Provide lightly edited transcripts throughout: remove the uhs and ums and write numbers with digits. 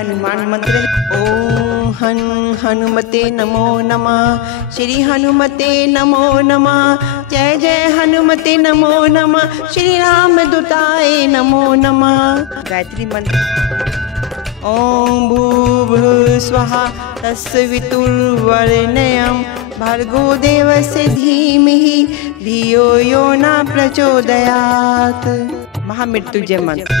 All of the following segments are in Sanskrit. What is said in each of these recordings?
हनुमान मंत्र। ओम हनुमते नमो नमः। श्री हनुमते नमो नमः। जय जय हनुमते नमो नमः। श्री राम दूताय नमो नमः। गायत्री मंत्र। ओम भूर्भुवः स्वः तत्सवितुर्वरेण्यं भर्गो देवस्य धीमहि धियो यो न प्रचोदयात्। महामृत्युंजय मंत्र।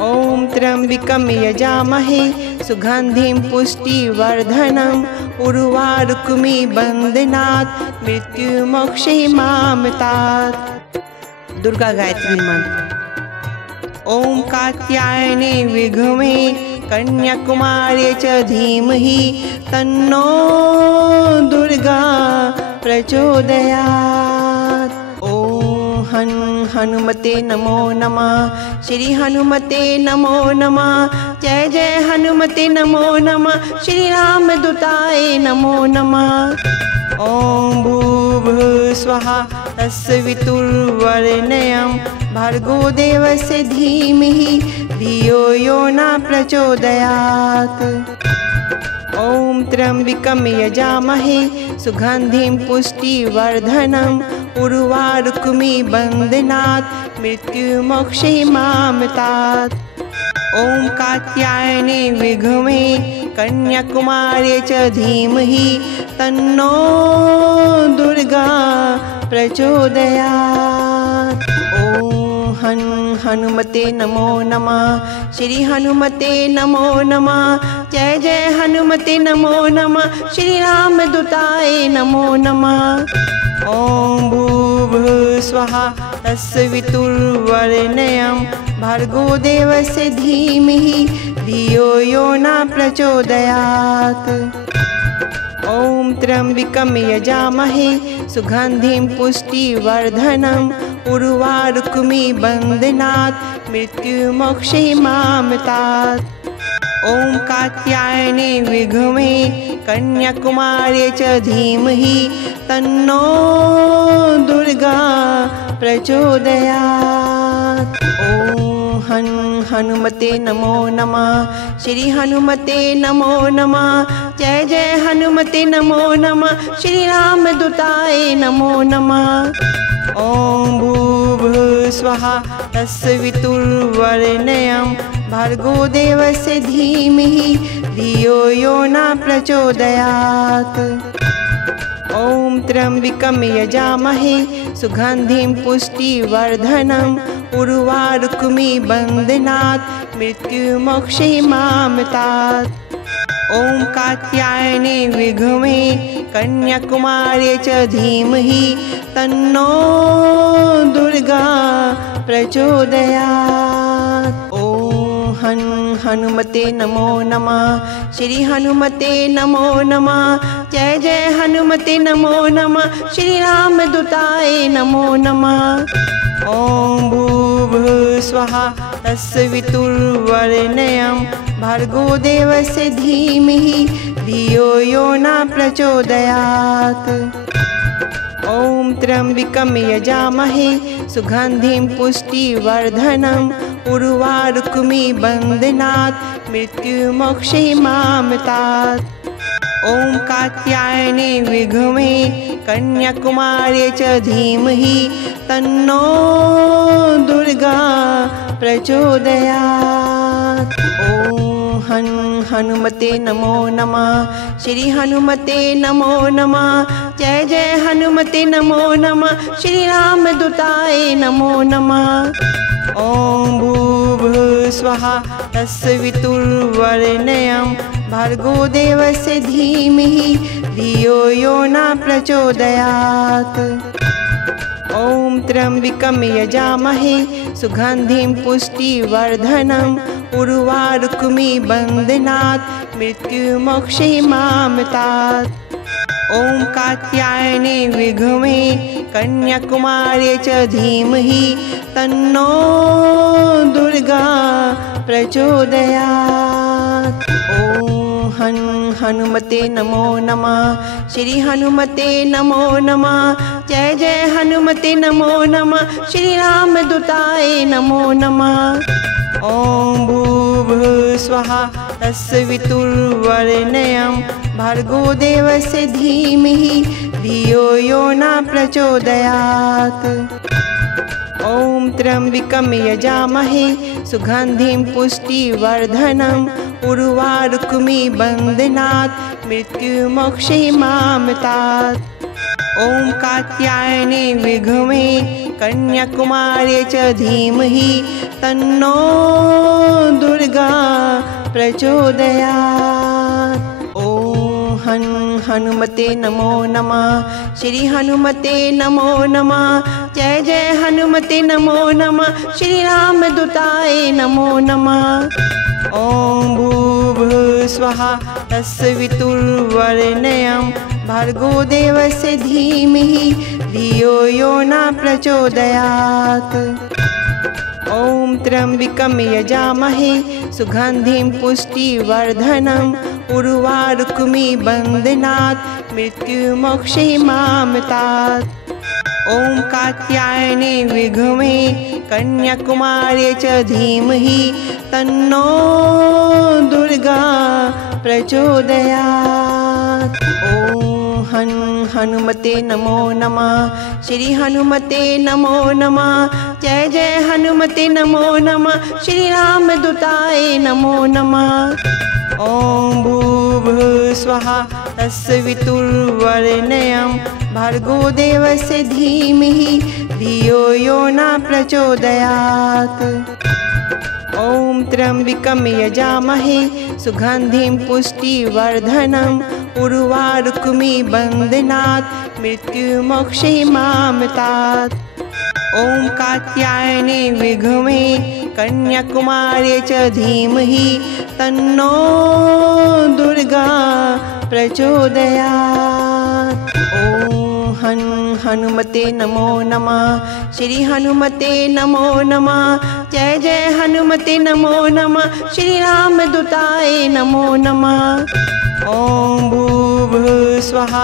ओम त्र्यंबकं यजामहे सुगंधिं पुष्टिवर्धनम् उर्वारुकमिव बन्धनात् मृत्युमोक्षयमामृतात्। दुर्गा गायत्री मंत्र। ओम कात्यायने विद्महे कन्याकुमारी च धीमहि तन्नो दुर्गा प्रचोदयात्। ओम हनुमते नमो नमः। श्री हनुमते नमो नमः। जय जय हनुमते नमो नमः। श्री राम दूताय नमो नमः। ओम भूर्भुवः स्वः तत्सवितुर्वरेण्यं भर्गो देवस्य धीमहि धियो यो न प्रचोदयात्। ओम त्र्यंबकं यजामहे सुगंधिं पुष्टिवर्धनम् उर्वारुकमिव बन्धनात् मृत्युमोक्षयमामृतात्। ओम कात्यायने विद्महे कन्याकुमारी च धीमहि तन्नो दुर्गा प्रचोदयात्। ओम हनुमते नमो नमः। श्री हनुमते नमो नमः। जय जय हनुमते नमो नमः। श्री राम दूताय नमो नमः। ओम भूर्भुवः स्वः तत्सवितुर्वरेण्यं भर्गो देवस्य धीमहि धियो यो न प्रचोदयात्। ओम त्र्यंबकं यजामहे सुगंधिं पुष्टिवर्धनम् उर्वारुकमिव बन्धनात् मृत्युमोक्षयमामृतात्। ओम कात्यायने विद्महे कन्याकुमारी च धीमहि तन्नो दुर्गा प्रचोदयात्। ओम हनुमते नमो नमः। श्री हनुमते नमो नमः। जय जय हनुमते नमो नमः। श्री राम दूताय नमो नमः। ओम भूर्भुवः स्वः तत्सवितुर्वरेण्यं भर्गो देवस्य धीमहि धियो यो न प्रचोदयात्। ओम त्र्यंबकं यजामहे सुगंधिं पुष्टिवर्धनम् उर्वारुकमिव बन्धनात् मृत्युमोक्षयमामृतात्। ओम कात्यायने विद्महे कन्याकुमारी च धीमहि तन्नो दुर्गा प्रचोदयात्। ओम हनुमते नमो नमः। श्री हनुमते नमो नमः। जय जय हनुमते नमो नमः। श्री राम दूताय नमो नमः। ओम भूर्भुवः स्वः तत्सवितुर्वरेण्यं भर्गो देवस्य धीमहि धियो यो न प्रचोदयात्। ओम त्र्यंबकं यजामहे सुगंधिं पुष्टिवर्धनम् उर्वारुकमिव बन्धनात् मृत्युमोक्षयमामृतात्। ओम कात्यायने विद्महे कन्याकुमारी च धीमहि तन्नो दुर्गा प्रचोदयात्। ओम हनुमते नमो नमः। श्री हनुमते नमो नमः। जय जय हनुमते नमो नमः। श्री राम दूताय नमो नमः। ओम भूर्भुवः स्वः तत्सवितुर्वरेण्यं भर्गो देवस्य धीमहि धियो यो न प्रचोदयात्। ओम त्र्यंबकं यजामहे सुगंधिं पुष्टिवर्धनम् उर्वारुकमिव बन्धनात् मृत्युमोक्षयमामृतात्। ओम कात्यायने विद्महे कन्याकुमारी च धीमहि तन्नो दुर्गा प्रचोदयात्। ओम हनुमते नमो नमः। श्री हनुमते नमो नमः। जय जय हनुमते नमो नमः। श्री राम दूताय नमो नमः। ॐ भूर्भुवस्सुवः तत्सवितुर्वरेण्यं भर्गो देवस्य धीमहि धियो यो न प्रचोदयात्। ॐ त्र्यम्बकं यजामहे सुगन्धिं पुष्टिवर्धनम् उर्वारुकमिव बन्धनात् मृत्युमोक्षयिमामृतात्। ॐ कात्यायने विद्महे कन्याकुमार्यै च धीमहि तन्नो दुर्गा प्रचोदयात्। ॐ हनुमते नमो नमः। श्री हनुमते नमो नमः। जय जय हनुमते नमो नमः। श्री रामदूताय नमो नमः। ॐ भूर्भुवस्सुवः तत्सवितुर्वरेण्यं भर्गो देवस्य धीमहि धियो यो न प्रचोदयात्। ॐ त्र्यम्बकं यजामहे सुगन्धिं पुष्टिवर्धनम् उर्वारुकमिव बन्धनात् मृत्युमोक्षयिमामृतात्। ॐ कात्यायने विद्महे कन्याकुमार्यै च धीमहि तन्नो दुर्गा प्रचोदयात्। ॐ हनुमते नमो नमः। श्री हनुमते नमो नमः। जय जय हनुमते नमो नमः। श्री रामदूताय नमो नमः। ॐ भूर्भुवस्सुवः तत्सवितुर्वरेण्यं भर्गो देवस्य धीमहि धियो यो न प्रचोदयात्। ॐ त्र्यम्बकं यजामहे सुगन्धिं पुष्टिवर्धनम् उर्वारुकमिव बन्धनात् मृत्युमोक्षयिमामृतात्। ॐ कात्यायने विद्महे कन्याकुमार्यै च धीमहि तन्नो दुर्गा प्रचोदयात्। ॐ हनुमते नमो नमः। श्री हनुमते नमो नमः। जय जय हनुमते नमो नमः। श्री रामदूताय नमो नमः। ॐ भूर्भुवस्सुवः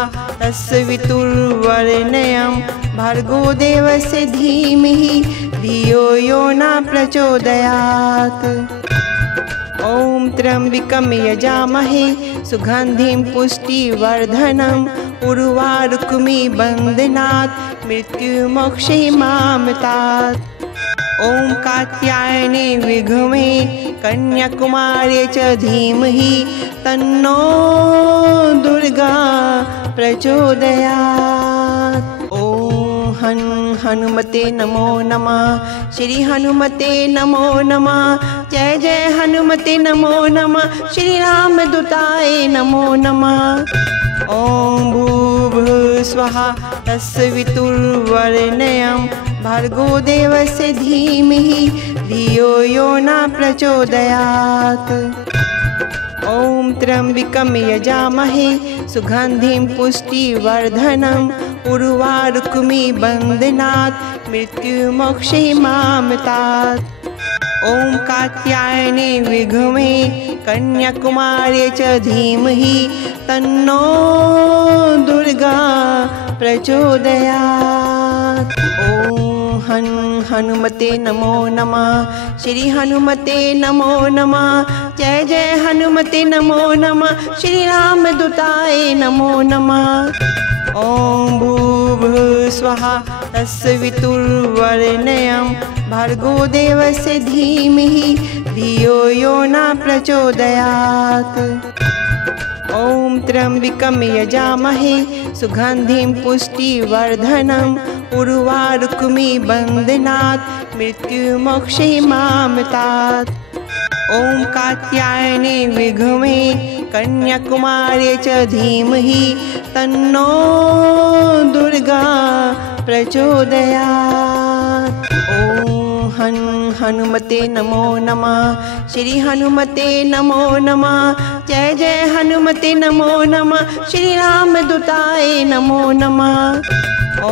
तत्सवितुर्वरेण्यं भर्गो देवस्य धीमहि धियो यो न प्रचोदयात्। ॐ त्र्यम्बकं यजामहे सुगन्धिं पुष्टिवर्धनम् उर्वारुकमिव बन्धनात् मृत्युमोक्षयिमामृतात्। ॐ कात्यायने विद्महे कन्याकुमार्यै च धीमहि तन्नो दुर्गा प्रचोदयात्। ॐ हनुमते नमो नमः। श्री हनुमते नमो नमः। जय जय हनुमते नमो नमः। श्री रामदूताय नमो नमः। ॐ भूर्भुवस्सुवः तत्सवितुर्वरेण्यं भर्गो देवस्य धीमहि धियो यो न प्रचोदयात्। ॐ त्र्यम्बकं यजामहे सुगन्धिं पुष्टिवर्धनम् उर्वारुकमिव बन्धनात् मृत्युमोक्षयिमामृतात्। ॐ कात्यायने विद्महे कन्याकुमार्यै च धीमहि तन्नो दुर्गा प्रचोदयात्। ॐ हनुमते नमो नमः। श्री हनुमते नमो नमः। जय जय हनुमते नमो नमः। श्री रामदूताय नमो नमः। ॐ भूर्भुवस्सुवः तत्सवितुर्वरेण्यं भर्गो देवस्य धीमहि धियो यो न प्रचोदयात्। ॐ त्र्यम्बकं यजामहे सुगन्धिं पुष्टिवर्धनम् उर्वारुकमिव बन्धनात् मृत्युमोक्षयिमामृतात्। ॐ कात्यायने विद्महे कन्याकुमार्यै च धीमहि तन्नो दुर्गा प्रचोदयात्। ॐ हनुमते नमो नमः। श्री हनुमते नमो नमः। जय जय हनुमते नमो नमः। श्री रामदूताय नमो नमः। ॐ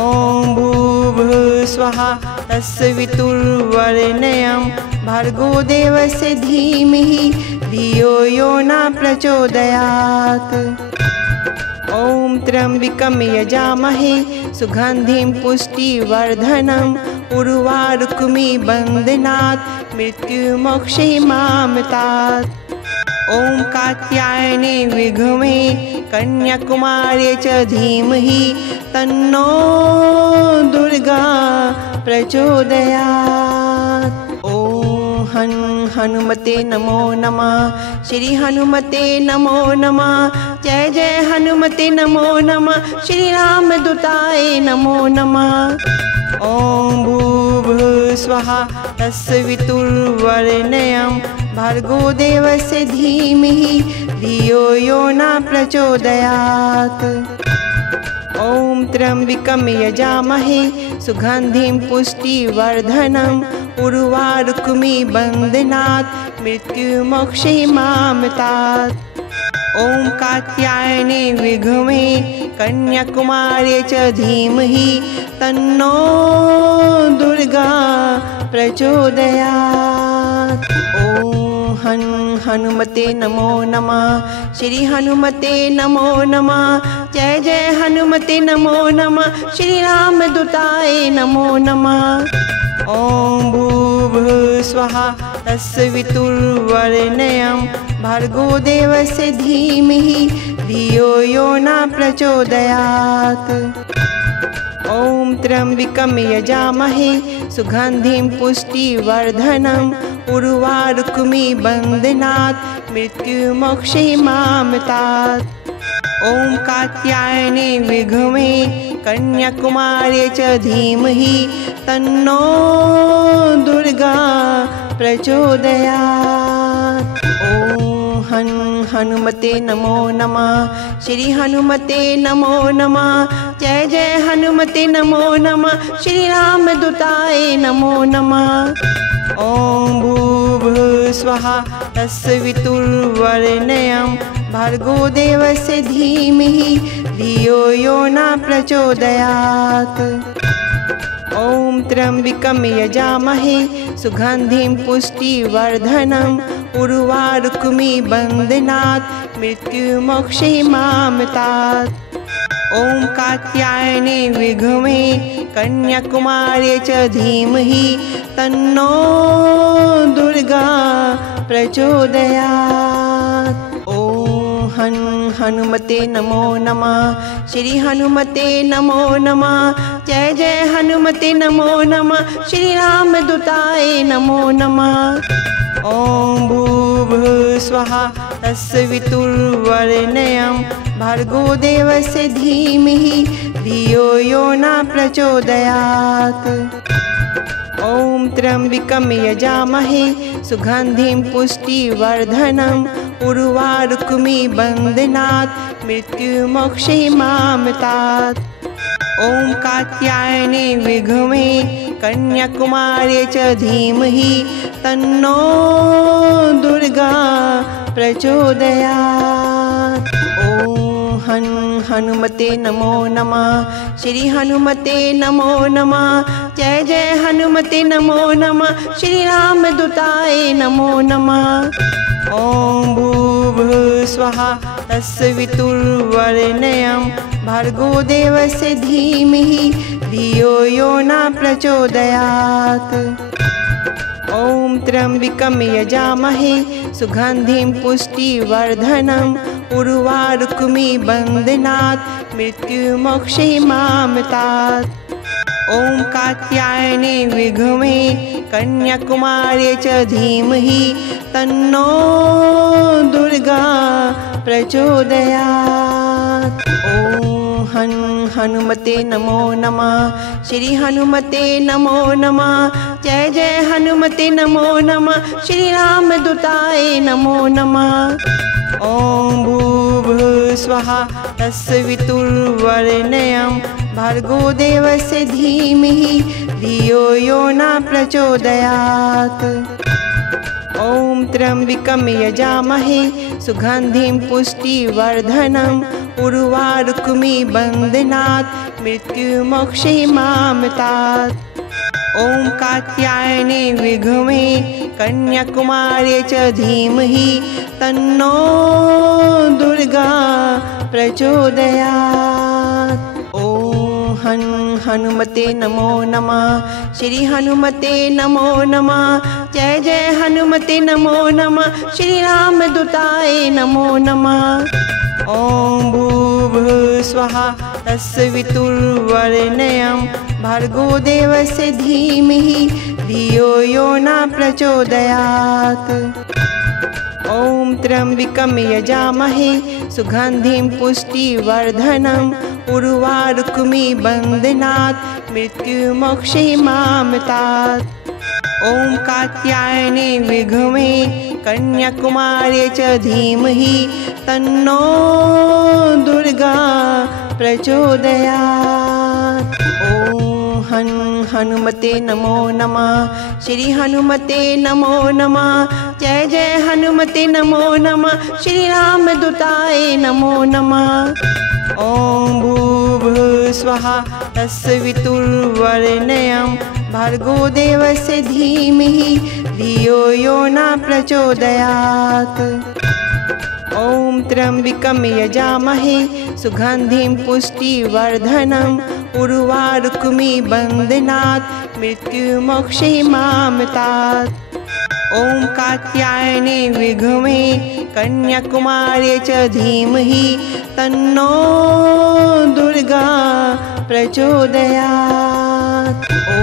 भूर्भुवस्सुवः तत्सवितुर्वरेण्यं भर्गो देवस्य धीमहि धियो यो न प्रचोदयात्। ॐ त्र्यम्बकं यजामहे सुगन्धिं पुष्टिवर्धनम् उर्वारुकमिव बन्धनात् मृत्युमोक्षे मामतात्। ॐ कात्यायने विद्महे कन्याकुमार्यै च धीमहि तन्नो दुर्गा प्रचोदयात्। ॐ हनुमते नमो नमः। श्री हनुमते नमो नमः। जय जय हनुमते नमो नमः। श्री रामदूताय नमो नमः। ॐ भूर्भुवस्सुवः तत्सवितुर्वरेण्यं भर्गो देवस्य धीमहि धियो यो न प्रचोदयात्। ॐ त्र्यम्बकं यजामहे सुगन्धिं पुष्टिवर्धनम् उर्वारुकमिव बन्धनात् मृत्युमोक्षे मामतात्। ॐ कात्यायने विद्महे कन्याकुमार्यै च धीमहि तन्नो दुर्गा प्रचोदयात्। ॐ हनुमते नमो नमः। श्री हनुमते नमो नमः। जय जय हनुमते नमो नमः। श्री रामदूताय नमो नमः। ॐ भूर्भुवस्सुवः तत्सवितुर्वरेण्यं भर्गो देवस्य धीमहि धियो यो न प्रचोदयात्। ॐ त्र्यम्बकं यजामहे सुगन्धिं पुष्टिवर्धनम् उर्वारुकमिव बन्धनात् मृत्युमोक्षे मामतात्। ॐ कात्यायने विद्महे कन्याकुमार्यै च धीमहि तन्नो दुर्गा प्रचोदयात्। ॐ हनुमते नमो नमः। श्री हनुमते नमो नमः। जय जय हनुमते नमो नमः। श्री रामदूताय नमो नमः। ॐ भूर्भुवस्सुवः तत्सवितुर्वरेण्यं भर्गो देवस्य धीमहि धियो यो न प्रचोदयात्। ॐ त्र्यम्बकं यजामहे सुगन्धिं पुष्टिवर्धनम् उर्वारुकमिव बन्धनात् मृत्युमोक्षे मामतात्। ॐ कात्यायने विद्महे कन्याकुमार्यै च धीमहि तन्नो दुर्गा प्रचोदयात्। ॐ हनुमते नमो नमः। श्री हनुमते नमो नमः। जय जय हनुमते नमो नमः। श्री रामदूताय नमो नमः। ॐ भूर्भुवस्सुवः तत्सवितुर्वरेण्यं भर्गो देवस्य धीमहि धियो यो न प्रचोदयात्। ॐ त्र्यम्बकं यजामहे सुगन्धिं पुष्टिवर्धनम् उर्वारुकमिव बन्धनात् मृत्युमोक्षे मामतात्। ॐ कात्यायने विद्महे कन्याकुमार्यै च धीमहि तन्नो दुर्गा प्रचोदयात्। ॐ हनुमते नमो नमः। श्री हनुमते नमो नमः। जय जय हनुमते नमो नमः। श्री रामदूताय नमो नमः। ॐ भूर्भुवस्सुवः तत्सवितुर्वरेण्यं भर्गो देवस्य धीमहि धियो यो न प्रचोदयात्। ॐ त्र्यम्बकं यजामहे सुगन्धिं पुष्टिवर्धनम् उर्वारुकमिव बन्धनात् मृत्युमोक्षे मामतात्। ॐ कात्यायने विद्महे कन्याकुमार्यै च धीमहि तन्नो दुर्गा प्रचोदयात्। ॐ हनुमते नमो नमः। श्री हनुमते नमो नमः। जय जय हनुमते नमो नमः। श्री रामदूताय नमो नमः। ॐ भूर्भुवस्सुवः तत्सवितुर्वरेण्यं भर्गो देवस्य धीमहि धियो यो न प्रचोदयात्। ॐ त्र्यम्बकं यजामहे सुगन्धिं पुष्टिवर्धनम् उर्वारुकमिव बन्धनात् मृत्युमोक्षे मामतात्। ॐ कात्यायने विद्महे कन्याकुमार्यै च धीमहि तन्नो दुर्गा प्रचोदयात्। ॐ हनुमते नमो नमः। श्री हनुमते नमो नमः। जय जय हनुमते नमो नमः। श्री रामदूताय नमो नमः। ॐ भूर्भुवस्सुवः तत्सवितुर्वरेण्यं भर्गो देवस्य धीमहि धियो यो न प्रचोदयात्। ॐ त्र्यम्बकं यजामहे सुगन्धिं पुष्टिवर्धनम् उर्वारुकमिबन्धनात् मृत्युमोक्षयिमामृतात्। ॐ कात्यायने विद्महे कन्याकुमार्यै च धीमहि तन्नो दुर्गा प्रचोदयात्। ॐ हनुमते नमो नमः। श्री हनुमते नमो नमः। जय जय हनुमते नमो नमः। श्री रामदूताय नमो नमः। ॐ भूर्भुवस्सुवः तत्सवितुर्वरेण्यं भर्गो देवस्य धीमहि धियो यो न प्रचोदयात्। ॐ त्र्यम्बकं यजामहे सुगन्धिं पुष्टिवर्धनम् उर्वारुकमिबन्धनात् मृत्युमोक्षयिमामृतात्। ॐ कात्यायने विद्महे कन्याकुमार्यै च धीमहि तन्नो दुर्गा प्रचोदयात्। ॐ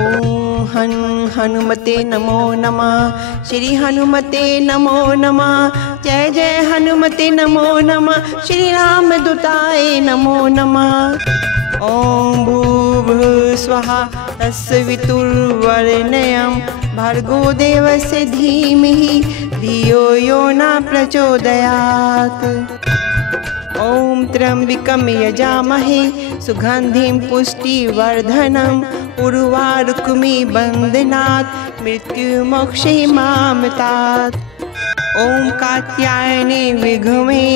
हनुमते नमो नमः। श्री हनुमते नमो नमः। जय जय हनुमते नमो नमः। श्री रामदूताय नमो नमः। ॐ भूर्भुवस्सुवः तत्सवितुर्वरेण्यं भर्गो देवस्य धीमहि धियो यो न प्रचोदयात्। ॐ त्र्यम्बकं यजामहे सुगन्धिं पुष्टिवर्धनम् उर्वारुकमिबन्धनात् मृत्युमोक्षयिमामृतात्। ॐ कात्यायने विद्महे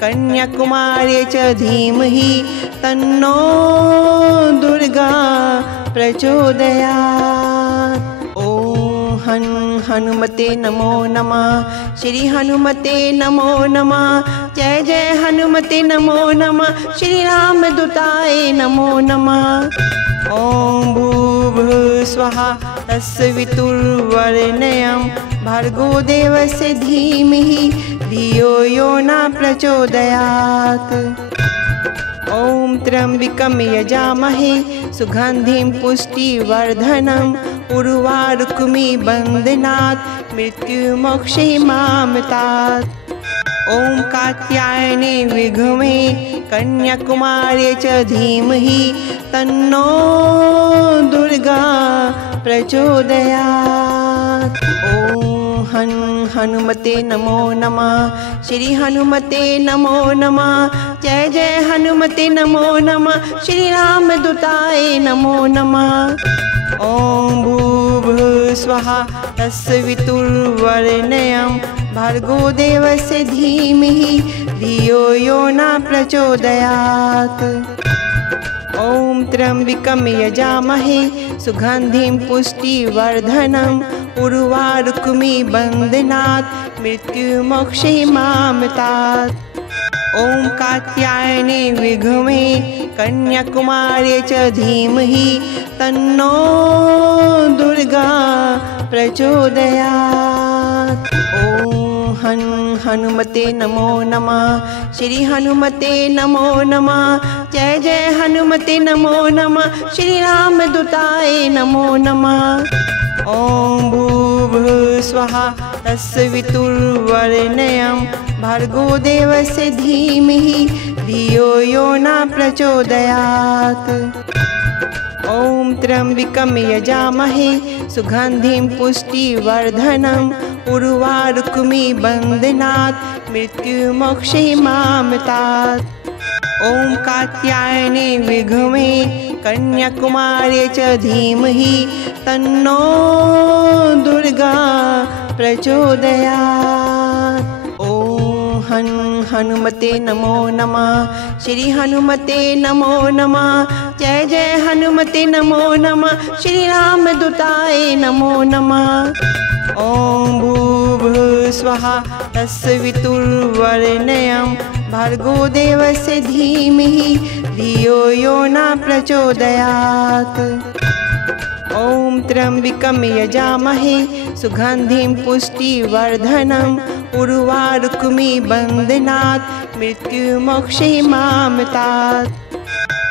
कन्याकुमार्यै च धीमहि तन्नो दुर्गा प्रचोदयात्। ॐ हनुमते नमो नमः। श्री हनुमते नमो नमः। जय जय हनुमते नमो नमः। श्री रामदूताय नमो नमः। ॐ भूर्भुवस्सुवः तत्सवितुर्वरेण्यं भर्गो देवस्य धीमहि धियो यो न प्रचोदयात्। ॐ त्र्यम्बकं यजामहे सुगन्धिं पुष्टिवर्धनम् उर्वारुकमिबन्धनात् मृत्युमोक्षयिमामृतात्। ॐ कात्यायने विद्महे कन्याकुमार्यै च धीमहि तन्नो दुर्गा प्रचोदयात्। ॐ हनुमते नमो नमः। श्री हनुमते नमो नमः। जय जय हनुमते नमो नमः। श्री रामदूताय नमो नमः। ॐ भूर्भुवस्सुवः तत्सवितुर्वरेण्यं भर्गो देवस्य धीमहि धियो यो न प्रचोदयात्। ॐ त्र्यम्बकं यजामहे सुगन्धिं पुष्टिवर्धनम् उर्वारुकमिबन्धनात् मृत्युमोक्षयिमामृतात्। ॐ कात्यायने विद्महे कन्याकुमार्यै च धीमहि तन्नो दुर्गा प्रचोदयात्। ॐ हनुमते नमो नमः। श्री हनुमते नमो नमः। जय जय हनुमते नमो नमः। श्री रामदूताय नमो नमः। ॐ भूर्भुवस्सुवः तत्सवितुर्वरेण्यं भर्गो देवस्य धीमहि धियो यो न प्रचोदयात्। ॐ त्र्यम्बकं यजामहे सुगन्धिं पुष्टिवर्धनम् उर्वारुकमिबन्धनात् मृत्युमोक्षयिमामृतात्। ॐ कात्यायने विद्महे कन्याकुमार्यै च धीमहि तन्नो दुर्गा प्रचोदयात्। ॐ हनुमते नमो नमः। श्री हनुमते नमो नमः। जय जय हनुमते नमो नमः। श्री रामदूताय नमो नमः। ॐ भूर्भुवस्सुवः तत्सवितुर्वरेण्यं भर्गो देवस्य धीमहि धियो यो न प्रचोदयात्। ॐ त्र्यम्बकं यजामहे सुगन्धिं पुष्टिवर्धनम् उर्वारुकमिबन्धनात् मृत्युमोक्षयिमामृतात्।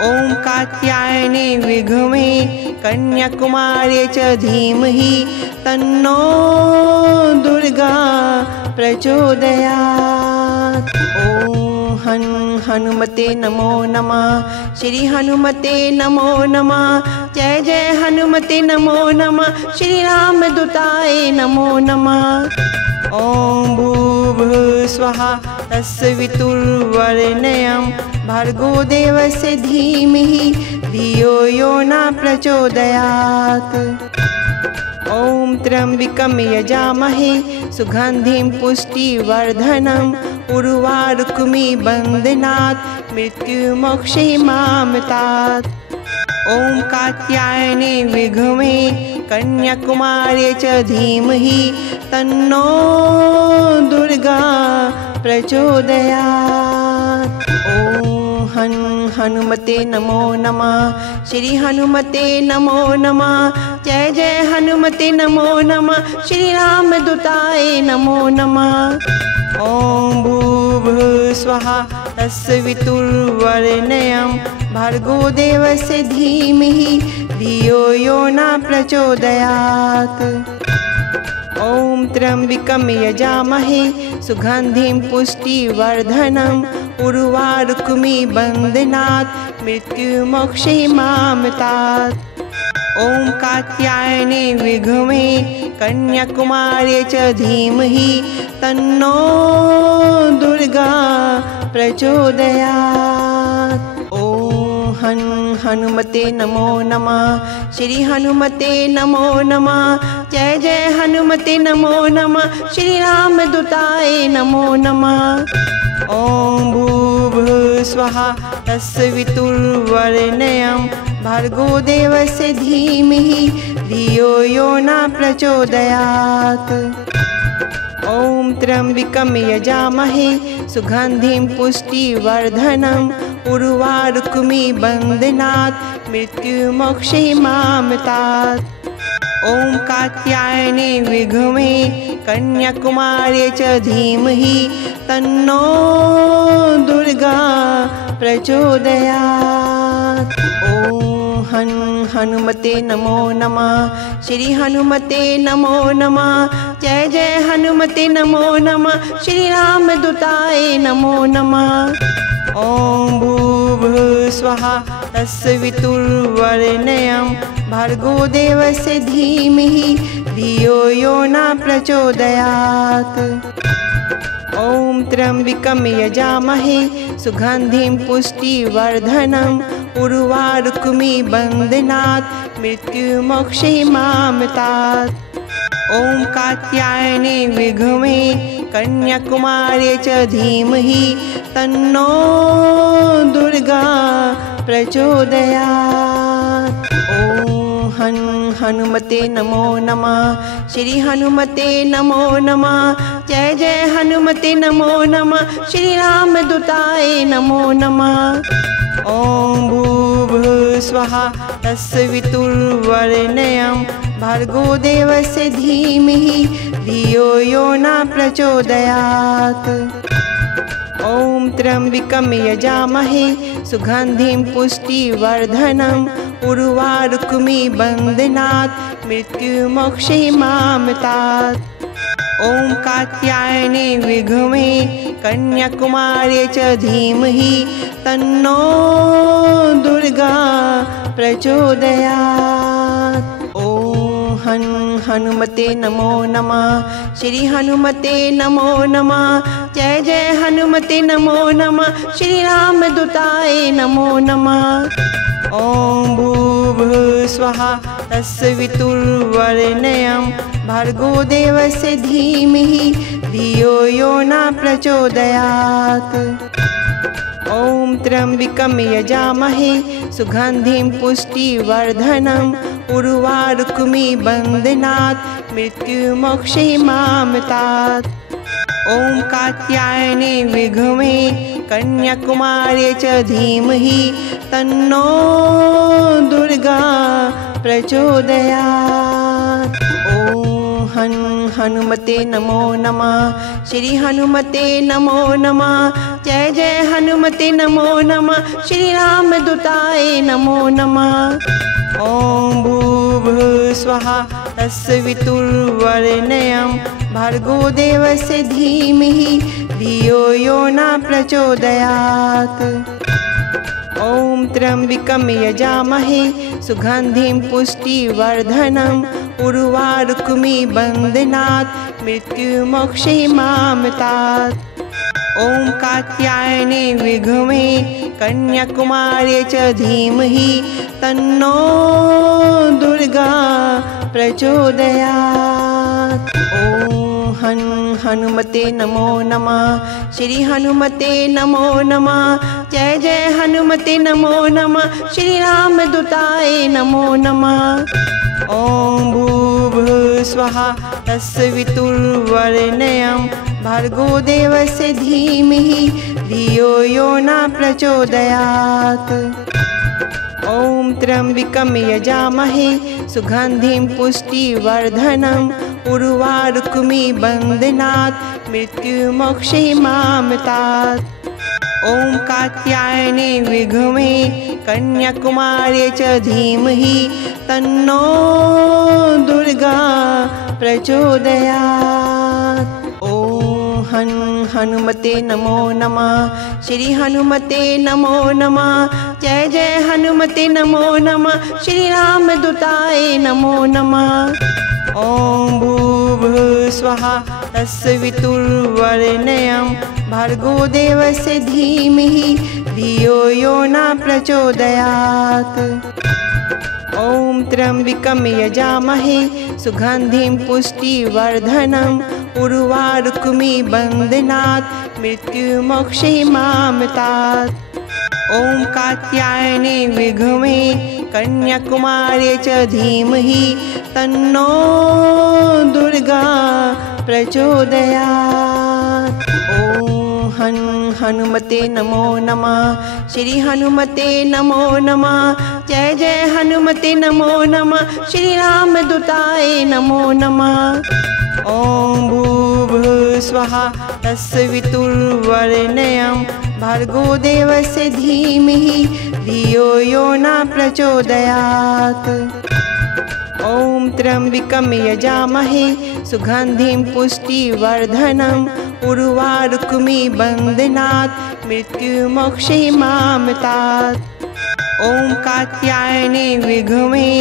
ॐ कात्यायने विद्महे कन्याकुमार्यै च धीमहि तन्नो दुर्गा प्रचोदयात्। ॐ हनुमते नमो नमः। श्री हनुमते नमो नमः। जय जय हनुमते नमो नमः। श्री रामदूताय नमो नमः। ॐ भूर्भुवस्सुवः तत्सवितुर्वरेण्यं भर्गो देवस्य धीमहि धियो यो न प्रचोदयात्। ॐ त्र्यम्बकं यजामहे सुगन्धिं पुष्टिवर्धनम् उर्वारुकमिबन्धनात् मृत्युमोक्षयिमामृतात्। ॐ कात्यायने विद्महे कन्याकुमार्यै च धीमहि तन्नो दुर्गा प्रचोदयात्। ॐ हनुमते नमो नमः। श्री हनुमते नमो नमः। जय जय हनुमते नमो नमः। श्री रामदूताय नमो नमः। ॐ भूर्भुवस्सुवः तत्सवितुर्वरेण्यं भर्गो देवस्य धीमहि धियो यो न प्रचोदयात्। ॐ त्र्यम्बकं यजामहे सुगन्धिं पुष्टिवर्धनम् उर्वारुकमिबन्धनात् मृत्युमोक्षयिमामृतात्। ॐ कात्यायने विद्महे कन्याकुमार्यै च धीमहि तन्नो दुर्गा प्रचोदयात्। ॐ हनुमते नमो नमः। श्री हनुमते नमो नमः। जय जय हनुमते नमो नमः। श्री रामदूताय नमो नमः। ॐ भूर्भुवस्सुवः तत्सवितुर्वरेण्यं भर्गो देवस्य धीमहि धियो यो न प्रचोदयात्। ॐ त्र्यम्बकं यजामहे सुगन्धिं पुष्टिवर्धनम् उर्वारुकमिबन्धनात् मृत्युमोक्षयिमामृतात्। ॐ कात्यायने विद्महे कन्याकुमार्यै च धीमहि तन्नो दुर्गा प्रचोदयात्। ॐ हनुमते नमो नमः। श्री हनुमते नमो नमः। जय जय हनुमते नमो नमः। श्री रामदूताय नमो नमः। ॐ भूर्भुवस्सुवः तत्सवितुर्वरेण्यं भर्गो देवस्य धीमहि धियो यो न प्रचोदयात्। ॐ त्र्यम्बकं यजामहे सुगन्धिं पुष्टिवर्धनम् उर्वारुकमिबन्धनात् मृत्युमोक्षयिमामृतात्। ॐ कात्यायने विद्महे कन्याकुमार्यै च धीमहि तन्नो दुर्गा प्रचोदयात्। ॐ हनुमते नमो नमः। श्री हनुमते नमो नमः। जय जय हनुमते नमो नमः। श्री रामदूताय नमो नमः। ॐ भूर्भुवस्सुवः तत्सवितुर्वरेण्यं भर्गो देवस्य धीमहि धियो यो न प्रचोदयात्। ॐ त्र्यम्बकं यजामहे सुगन्धिं पुष्टिवर्धनम् उर्वारुकमिबन्धनात् मृत्युमोक्षयिमामृतात्। ॐ कात्यायने विद्महे कन्याकुमार्यै च धीमहि तन्नो दुर्गा प्रचोदयात्। ॐ हनुमते नमो नमः। श्री हनुमते नमो नमः। जय जय हनुमते नमो नमः। श्री रामदूताय नमो नमः। ॐ भूर्भुवस्सुवः तत्सवितुर्वरेण्यं भर्गो देवस्य धीमहि धियो यो न प्रचोदयात्। ॐ त्र्यम्बकं यजामहे सुगन्धिं पुष्टिवर्धनम् उर्वारुकमिबन्धनात् मृत्युमोक्षयिमामृतात्। ॐ कात्यायने विद्महे कन्याकुमार्यै च धीमहि तन्नो दुर्गा प्रचोदयात्। ॐ हनुमते नमो नमः। श्री हनुमते नमो नमः। जय जय हनुमते नमो नमः। श्री रामदूताय नमो नमः। ॐ भूर्भुवस्सुवः तत्सवितुर्वरेण्यं भर्गो देवस्य धीमहि धियो यो न प्रचोदयात्। ॐ त्र्यम्बकं यजामहे सुगन्धिं पुष्टिवर्धनम् उर्वारुकमिबन्धनात् मृत्युमोक्षयिमामृतात्। ॐ कात्यायने विद्महे कन्याकुमार्यै च धीमहि तन्नो दुर्गा प्रचोदयात्। ॐ हनुमते नमो नमः। श्री हनुमते नमो नमः। जय जय हनुमते नमो नमः। श्री रामदूताय नमो नमः। ॐ भूर्भुवस्सुवः तत्सवितुर्वरेण्यं भर्गो देवस्य धीमहि धियो यो न प्रचोदयात्। ॐ त्र्यम्बकं यजामहे सुगन्धिं पुष्टिवर्धनम् उर्वारुकमिबन्धनात् मृत्युमोक्षयिमामृतात्। ॐ कात्यायने विद्महे कन्याकुमार्यै च धीमहि तन्नो दुर्गा प्रचोदयात्। ॐ हनुमते नमो नमः। श्री हनुमते नमो नमः। जय जय हनुमते नमो नमः। श्री रामदूताय नमो नमः। ॐ भूर्भुवस्सुवः तत्सवितुर्वरेण्यं भर्गो देवस्य धीमहि धियो यो न प्रचोदयात्। ॐ त्र्यम्बकं यजामहे सुगन्धिं पुष्टिवर्धनम् उर्वारुकमिबन्धनात् मृत्युमोक्षयिमामृतात्। ॐ कात्यायने विद्महे कन्याकुमार्यै च धीमहि तन्नो दुर्गा प्रचोदयात्। ॐ हनुमते नमो नमः। श्री हनुमते नमो नमः। जय जय हनुमते नमो नमः। श्री रामदूताय नमो नमः। ॐ भूर्भुवस्सुवः तत्सवितुर्वरेण्यं भर्गो देवस्य धीमहि धियो यो न प्रचोदयात्। ॐ त्र्यम्बकं यजामहे सुगन्धिं पुष्टिवर्धनम् उर्वारुकमिबन्धनात् मृत्युमोक्षयिमामृतात्। ॐ कात्यायने विद्महे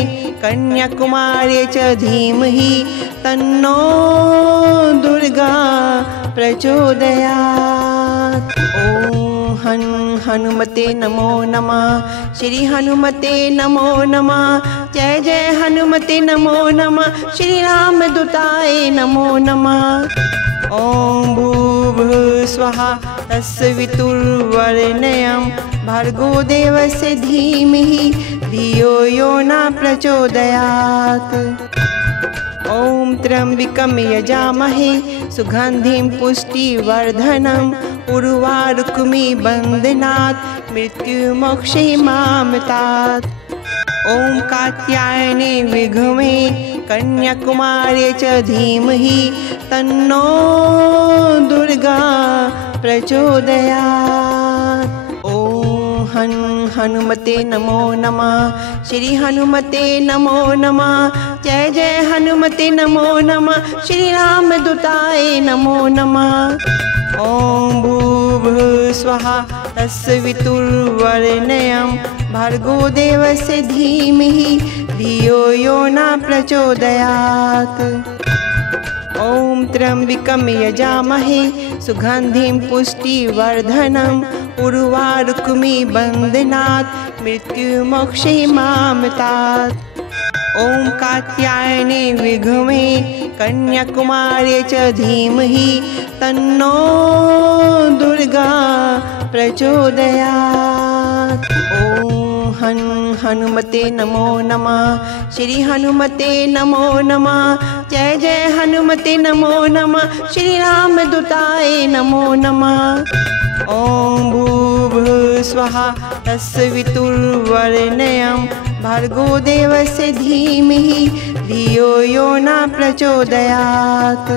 कन्याकुमार्यै च धीमहि तन्नो दुर्गा प्रचोदयात्। ॐ हनुमते नमो नमः। श्री हनुमते नमो नमः। जय जय हनुमते नमो नमः। श्री रामदूताय नमो नमः। ॐ भूर्भुवस्सुवः तत्सवितुर्वरेण्यं भर्गो देवस्य धीमहि धियो यो न प्रचोदयात्। ॐ त्र्यम्बकं यजामहे सुगन्धिं पुष्टिवर्धनम् उर्वारुकमिबन्धनात् मृत्युमोक्षयिमामृतात्। ॐ कात्यायने विद्महे कन्याकुमार्यै च धीमहि तन्नो दुर्गा प्रचोदयात्। ॐ हनुमते नमो नमः। श्री हनुमते नमो नमः। जय जय हनुमते नमो नमः। श्री रामदूताय नमो नमः। ॐ भूर्भुवस्सुवः तत्सवितुर्वरेण्यं भर्गो देवस्य धीमहि धियो यो न प्रचोदयात्। ॐ त्र्यम्बकं यजामहे सुगन्धिं पुष्टिवर्धनम् उर्वारुकमिबन्धनात् मृत्युमोक्षयिमामृतात्। ॐ कात्यायने विद्महे कन्याकुमार्यै च धीमहि तन्नो दुर्गा प्रचोदयात्। ॐ हनुमते नमो नमः। श्री हनुमते नमो नमः। जय जय हनुमते नमो नमः। श्री राम दूताय नमो नमः। ॐ भूर्भुवस्सुवः तत्सवितुर्वरेण्यं भर्गो देवस्य धीमहि धियो यो न प्रचोदयात्।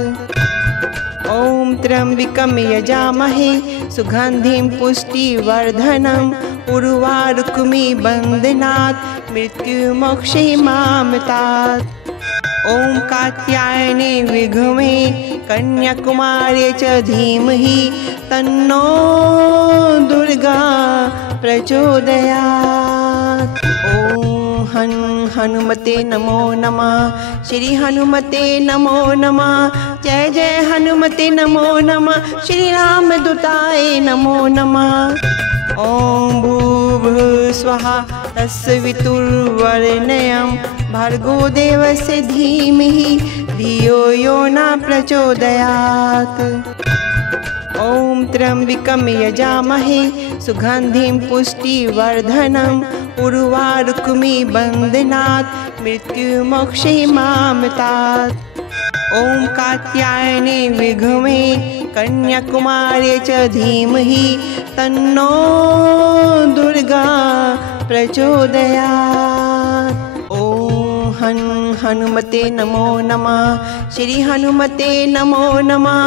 ॐ त्र्यम्बकं यजामहे सुगन्धिं पुष्टिवर्धनम् उर्वारुकमिव बन्धनात् मृत्युमोक्षयिमामृतात्। ॐ कात्यायने विद्महे कन्याकुमारी च धीमहि तन्नो दुर्गा प्रचोदयात्। ॐ हनुमते नमो नमः। श्री हनुमते नमो नमः। जय जय हनुमते नमो नमः। श्री राम दूताय नमो नमः। ॐ भूर्भुवस्सुवः तत्सवितुर्वरेण्यं भर्गो देवस्य धीमहि धियो यो न प्रचोदयात्। ॐ त्र्यम्बकं यजामहे सुगन्धिं पुष्टिवर्धनम् उर्वारुकमिव बन्धनात् मृत्युमोक्षयिमामृतात्। ॐ कात्यायने विद्महे कन्याकुमारी च धीमहि तन्नो दुर्गा प्रचोदयात्। ॐ हनुमते नमो नमः। श्री हनुमते नमो नमः।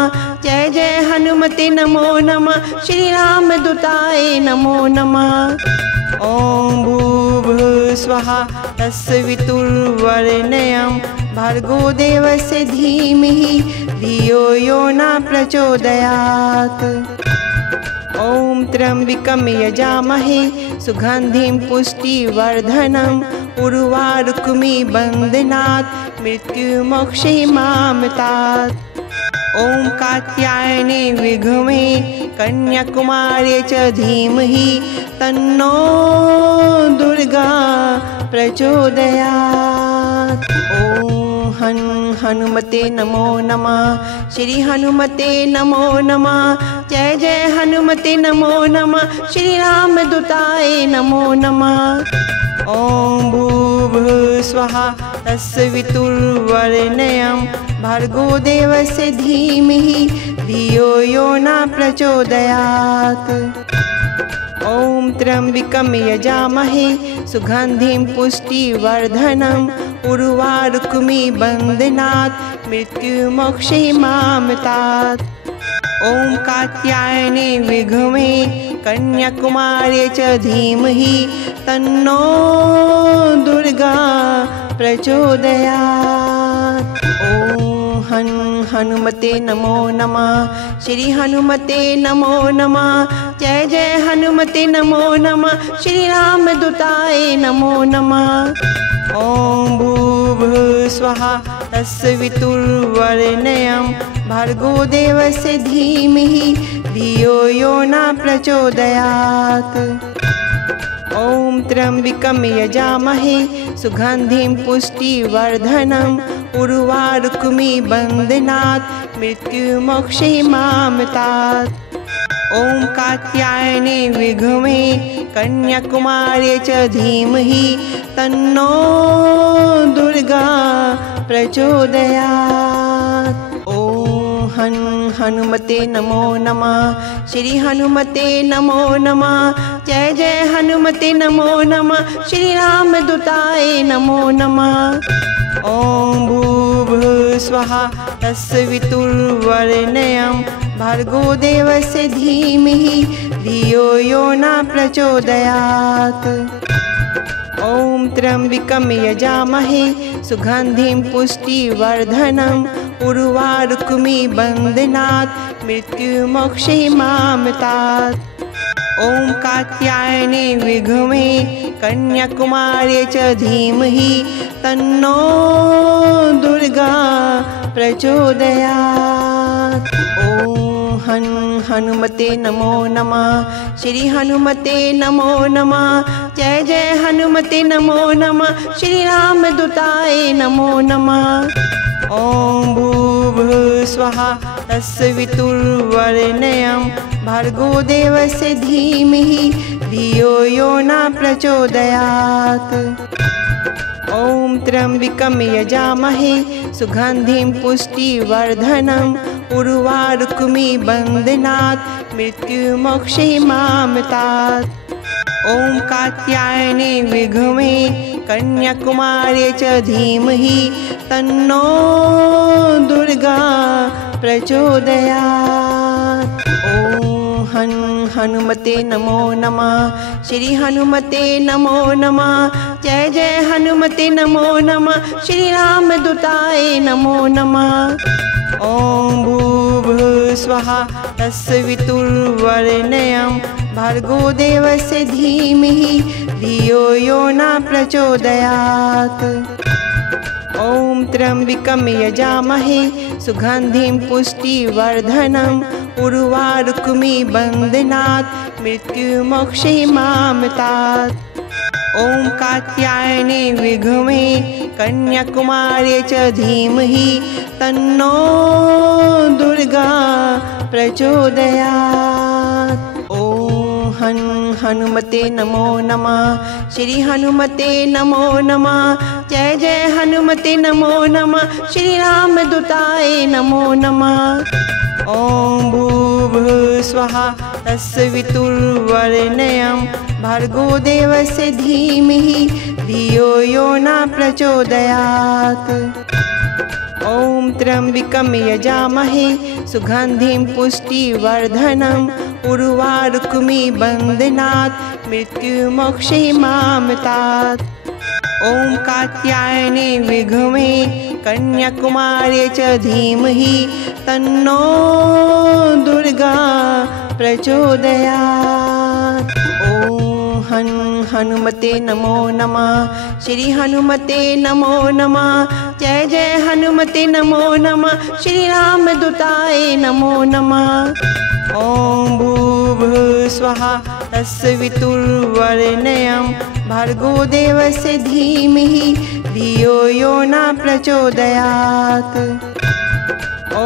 जय जय हनुमते नमो नमः। श्री राम दूताय नमो नमः। ॐ भूर्भुवस्सुवः तत्सवितुर्वरेण्यं भर्गो देवस्य धीमहि धियो यो न प्रचोदयात्। ॐ त्र्यम्बकं यजामहे सुगन्धिं पुष्टिवर्धनम् उर्वारुकमिव बन्धनात् मृत्युमोक्षयिमामृतात्। ॐ कात्यायने विद्महे कन्याकुमारी च धीमहि तन्नो दुर्गा प्रचोदयात्। ॐ हनुमते नमो नमः। श्री हनुमते नमो नमः। जय जय हनुमते नमो नमः। श्री राम दूताय नमो नमः। ॐ भूर्भुवस्सुवः तत्सवितुर्वरेण्यं भर्गो देवस्य धीमहि धियो यो न प्रचोदयात्। ॐ त्र्यम्बकं यजामहे सुगन्धिं पुष्टिवर्धनम् उर्वारुकमिव बन्धनात् मृत्युमोक्षयिमामृतात्। ॐ कात्यायने विद्महे कन्याकुमारी च धीमहि तन्नो दुर्गा प्रचोदयात्। ॐ हनुमते नमो नमः। श्री हनुमते नमो नमः। जय जय हनुमते नमो नमः। श्री राम दूताय नमो नमः। ॐ भूर्भुवस्सुवः तत्सवितुर्वरेण्यं भर्गो देवस्य धीमहि धियो यो न प्रचोदयात्। ॐ त्र्यम्बकं यजामहे सुगन्धिं पुष्टिवर्धनम् उर्वारुकमिव बन्धनात् मृत्युमोक्षयिमामृतात्। ॐ कात्यायने विद्महे कन्याकुमारी च धीमहि तन्नो दुर्गा प्रचोदयात्। ॐ हनुमते नमो नमः। श्री हनुमते नमो नमः। जय जय हनुमते नमो नमः। श्री राम दूताय नमो नमः। ॐ भूर्भुवस्सुवः तत्सवितुर्वरेण्यं भर्गो देवस्य धीमहि धियो यो न प्रचोदयात्। ॐ त्र्यम्बकं यजामहे सुगन्धिं पुष्टिवर्धनम् उर्वारुकमिव बन्धनात् मृत्युमोक्षयिमामृतात्। ॐ कात्यायने विद्महे कन्याकुमारी च धीमहि तन्नो दुर्गा प्रचोदयात्। ॐ हनुमते नमो नमः। श्री हनुमते नमो नमः। जय जय हनुमते नमो नमः। श्री राम दूताय नमो नमः। ॐ भूर्भुवस्सुवः तत्सवितुर्वरेण्यं भर्गो देवस्य धीमहि धियो यो न प्रचोदयात्। ॐ त्र्यम्बकं यजामहे सुगन्धिं पुष्टिवर्धनम् उर्वारुकमिबन्धनात् मृत्युमोक्षयिमामृतात्। ॐ कात्यायने विद्महे कन्याकुमार्यै च धीमहि तन्नो दुर्गा प्रचोदयात्। ॐ हनुमते नमो नमः। श्री हनुमते नमो नमः। जय जय हनुमते नमो नमः। श्री रामदूताय नमो नमः। ॐ भूर्भुवस्सुवः तत्सवितुर्वरेण्यं भर्गो देवस्य धीमहि धियो यो न प्रचोदयात्। ॐ त्र्यम्बकं यजामहे सुगन्धिं पुष्टिवर्धनम् उर्वारुकमिबन्धनात् मृत्युमोक्षयिमामृतात्। ॐ कात्यायने विद्महे कन्याकुमार्यै च धीमहि तन्नो दुर्गा प्रचोदयात्। ॐ हनुमते नमो नमः। श्री हनुमते नमो नमः। जय जय हनुमते नमो नमः। श्री रामदूताय नमो नमः। ॐ भूर्भुवस्सुवः तत्सवितुर्वरेण्यं भर्गो देवस्य धीमहि धियो यो न प्रचोदयात्। ॐ त्र्यम्बकं यजामहे सुगन्धिं पुष्टिवर्धनम् उर्वारुकमिबन्धनात् मृत्युमोक्षयिमामृतात्। ॐ कात्यायने विद्महे कन्याकुमार्यै च धीमहि तन्नो दुर्गा प्रचोदयात्। ॐ हनुमते नमो नमः। श्री हनुमते नमो नमः। जय जय हनुमते नमो नमः। श्री रामदूताय नमो नमः। ॐ भूर्भुवस्सुवः तत्सवितुर्वरेण्यं भर्गो देवस्य धीमहि धियो यो न प्रचोदयात्। ॐ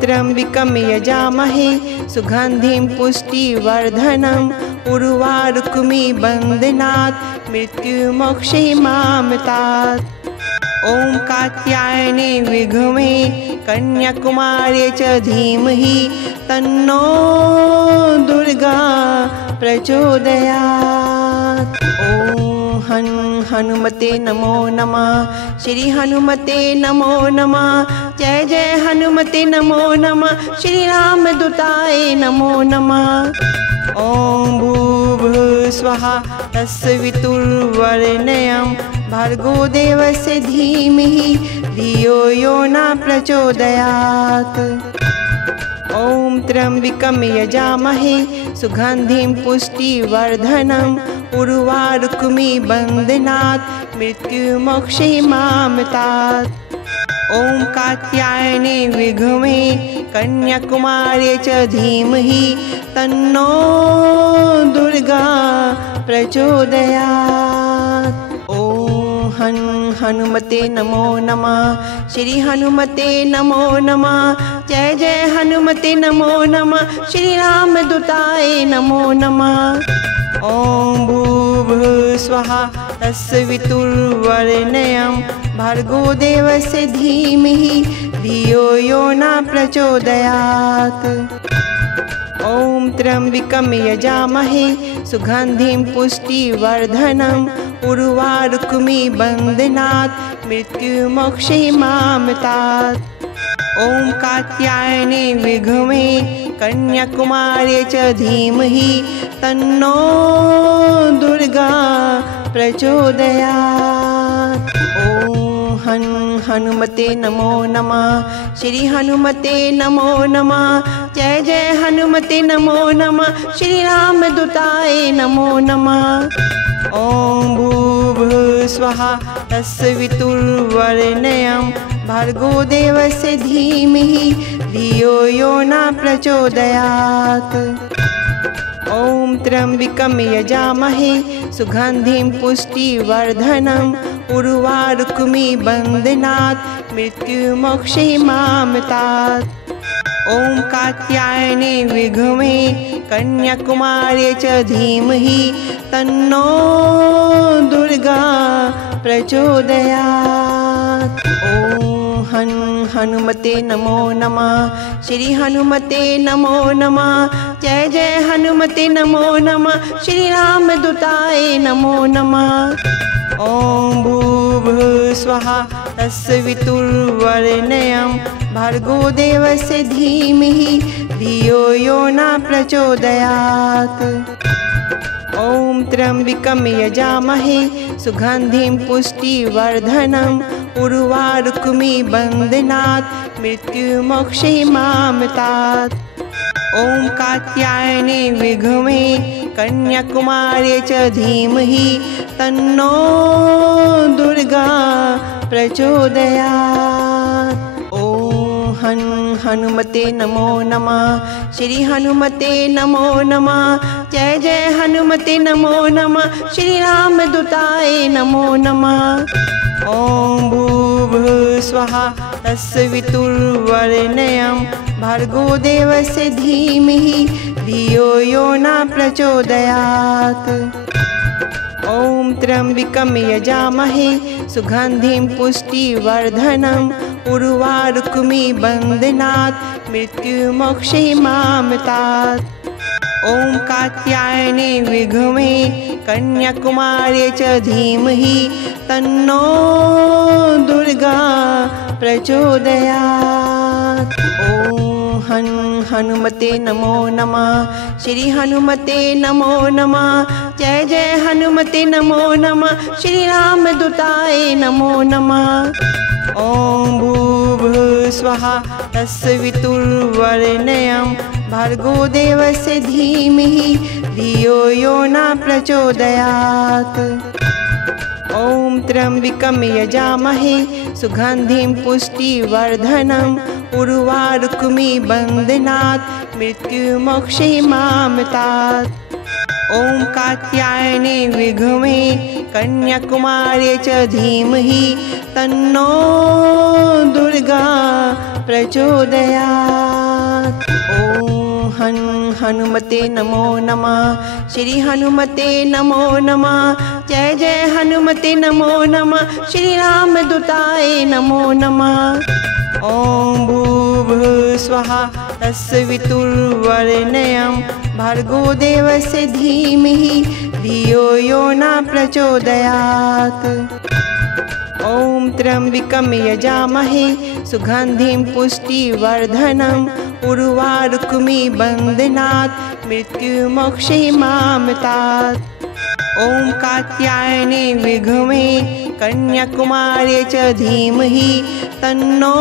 त्र्यम्बकं यजामहे सुगन्धिं पुष्टिवर्धनम् उर्वारुकमिबन्धनात् मृत्युमोक्षयिमामृतात्। ॐ कात्यायने विद्महे कन्याकुमार्यै च धीमहि तन्नो दुर्गा प्रचोदयात्। ॐ हनुमते नमो नमः। श्री हनुमते नमो नमः। जय जय हनुमते नमो नमः। श्री रामदूताय नमो नमः। ॐ भूर्भुवस्सुवः तत्सवितुर्वरेण्यं भर्गो देवस्य धीमहि धियो यो न प्रचोदयात्। ॐ त्र्यम्बकं यजामहे सुगन्धिं पुष्टिवर्धनम् उर्वारुकमिबन्धनात् मृत्युमोक्षयिमामृतात्। ॐ कात्यायने विद्महे कन्याकुमार्यै च धीमहि तन्नो दुर्गा प्रचोदयात्। ॐ हनुमते नमो नमः। श्री हनुमते नमो नमः। जय जय हनुमते नमो नमः। श्री रामदूताय नमो नमः। ॐ भूर्भुवस्सुवः तत्सवितुर्वरेण्यं भर्गो देवस्य धीमहि धियो यो न प्रचोदयात्। ॐ त्र्यम्बकं यजामहे सुगन्धिं पुष्टिवर्धनम् उर्वारुकमिबन्धनात् मृत्युमोक्षयिमामृतात्। ॐ कात्यायने विद्महे कन्याकुमार्यै च धीमहि तन्नो दुर्गा प्रचोदयात्। ॐ हनुमते नमो नमः। श्री हनुमते नमो नमः। जय जय हनुमते नमो नमः। श्री रामदूताय नमो नमः। ॐ भूर्भुवस्सुवः तत्सवितुर्वरेण्यं भर्गो देवस्य धीमहि धियो यो न प्रचोदयात्। ॐ त्र्यम्बकं यजामहे सुगन्धिं पुष्टिवर्धनम् उर्वारुकमिबन्धनात् मृत्युमोक्षयिमामृतात्। ॐ ॐ कात्यायने विद्महे कन्याकुमार्यै च धीमहि तन्नो दुर्गा प्रचोदयात्। ॐ हनुमते नमो नमः। श्री हनुमते नमो नमः। जय जय हनुमते नमो नमः। श्री रामदूताय नमो नमः। ॐ भूर्भुवः स्वः तत्सवितुर्वरेण्यं भर्गो देवस्य धीमहि धियो यो न प्रचोदयात्। ॐ त्र्यम्बकं यजामहे सुगन्धिं पुष्टिवर्धनम् उर्वारुकमिबन्धनात् मृत्युमोक्षयिमामृतात्। ॐ कात्यायने विद्महे कन्याकुमार्यै च धीमहि तन्नो दुर्गा प्रचोदयात्। ॐ हनुमते नमो नमः। श्री हनुमते नमो नमः। जय जय हनुमते नमो नमः। श्री रामदूताय नमो नमः। ॐ भूर्भुवः स्वः तत्सवितुर्वरेण्यं भर्गो देवस्य धीमहि धियो यो न प्रचोदयात्। ॐ त्र्यम्बकं यजामहे सुगन्धिं पुष्टिवर्धनम् उर्वारुकमिबन्धनात् मृत्युमोक्षयिमामृतात्। ॐ कात्यायने विद्महे कन्याकुमार्यै च धीमहि तन्नो दुर्गा प्रचोदयात्। ॐ हनुमते नमो नमः। श्री हनुमते नमो नमः। जय जय हनुमते नमो नमः। श्री रामदूताय नमो नमः। ॐ भूर्भुवः स्वः तत्सवितुर्वरेण्यं भर्गो देवस्य धीमहि धियो यो न प्रचोदयात्। ॐ त्र्यम्बकं यजामहे सुगन्धिं पुष्टिवर्धनम् उर्वारुकमिबन्धनात् मृत्युमोक्षयिमामृतात्। ॐ कात्यायने विद्महे कन्याकुमार्यै च धीमहि तन्नो दुर्गा प्रचोदयात्। ॐ हनुमते नमो नमः। श्री हनुमते नमो नमः। जय जय हनुमते नमो नमः। श्री रामदूताय नमो नमः। ॐ भूर्भुवः स्वः तत्सवितुर्वरेण्यं भर्गो देवस्य धीमहि धियो यो न प्रचोदयात्। ॐ त्र्यम्बकं यजामहे सुगन्धिं पुष्टिवर्धनम् उर्वारुकमिबन्धनात् मृत्युमोक्षयिमामृतात्। ॐ कात्यायने विद्महे कन्याकुमार्यै च धीमहि तन्नो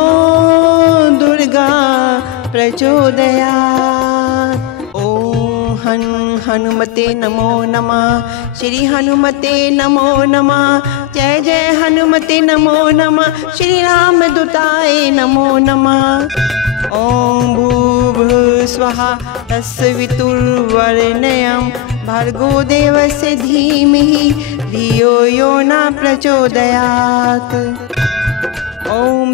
दुर्गा प्रचोदयात्। ॐ हनुमते नमो नमः। श्री हनुमते नमो नमः। जय जय हनुमते नमो नमः। श्री रामदूताय नमो नमः। ॐ भूर्भुवः स्वः तत्सवितुर्वरेण्यं भर्गो देवस्य धीमहि धियो यो न प्रचोदयात्। ॐ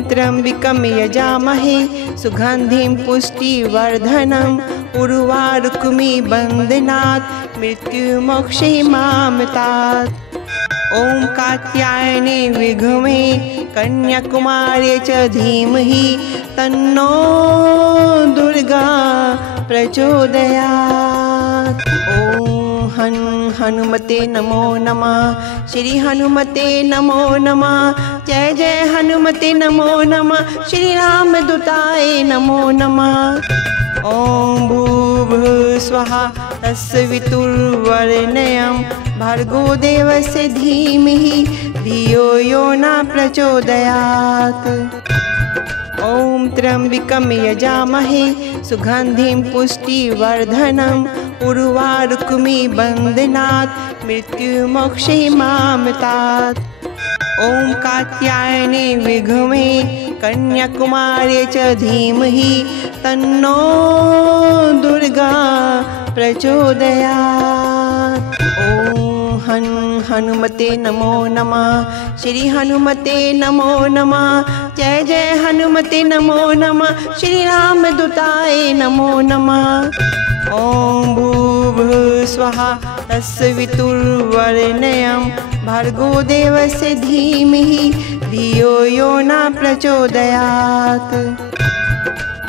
त्र्यम्बकं यजामहे सुगन्धिं पुष्टिवर्धनम् उर्वारुकमिबन्धनात् मृत्युमोक्षयिमामृतात्। ॐ कात्यायने विद्महे कन्याकुमार्यै च धीमहि तन्नो दुर्गा प्रचोदयात्। ॐ हनुमते नमो नमः। श्री हनुमते नमो नमः। जय जय हनुमते नमो नमः। श्री रामदूताय नमो नमः। ॐ भूर्भुवः स्वः तत्सवितुर्वरेण्यं भर्गो देवस्य धीमहि धियो यो न प्रचोदयात्। ॐ त्र्यम्बकं यजामहे सुगन्धिं पुष्टिवर्धनम् उर्वारुकमिबन्धनात् मृत्युमोक्षयिमामृतात्। ॐ कात्यायने विद्महे कन्याकुमार्यै च धीमहि तन्नो दुर्गा प्रचोदयात्। ॐ हन हनुमते नमो नमः। श्री हनुमते नमो नमः। जय जय हनुमते नमो नमः। श्री राम दूताय नमो नमः। ओम भूर्भुवः स्वः तत्सवितुर्वरेण्यं भर्गो देवस्य धीमहि धियो यो न प्रचोदयात्।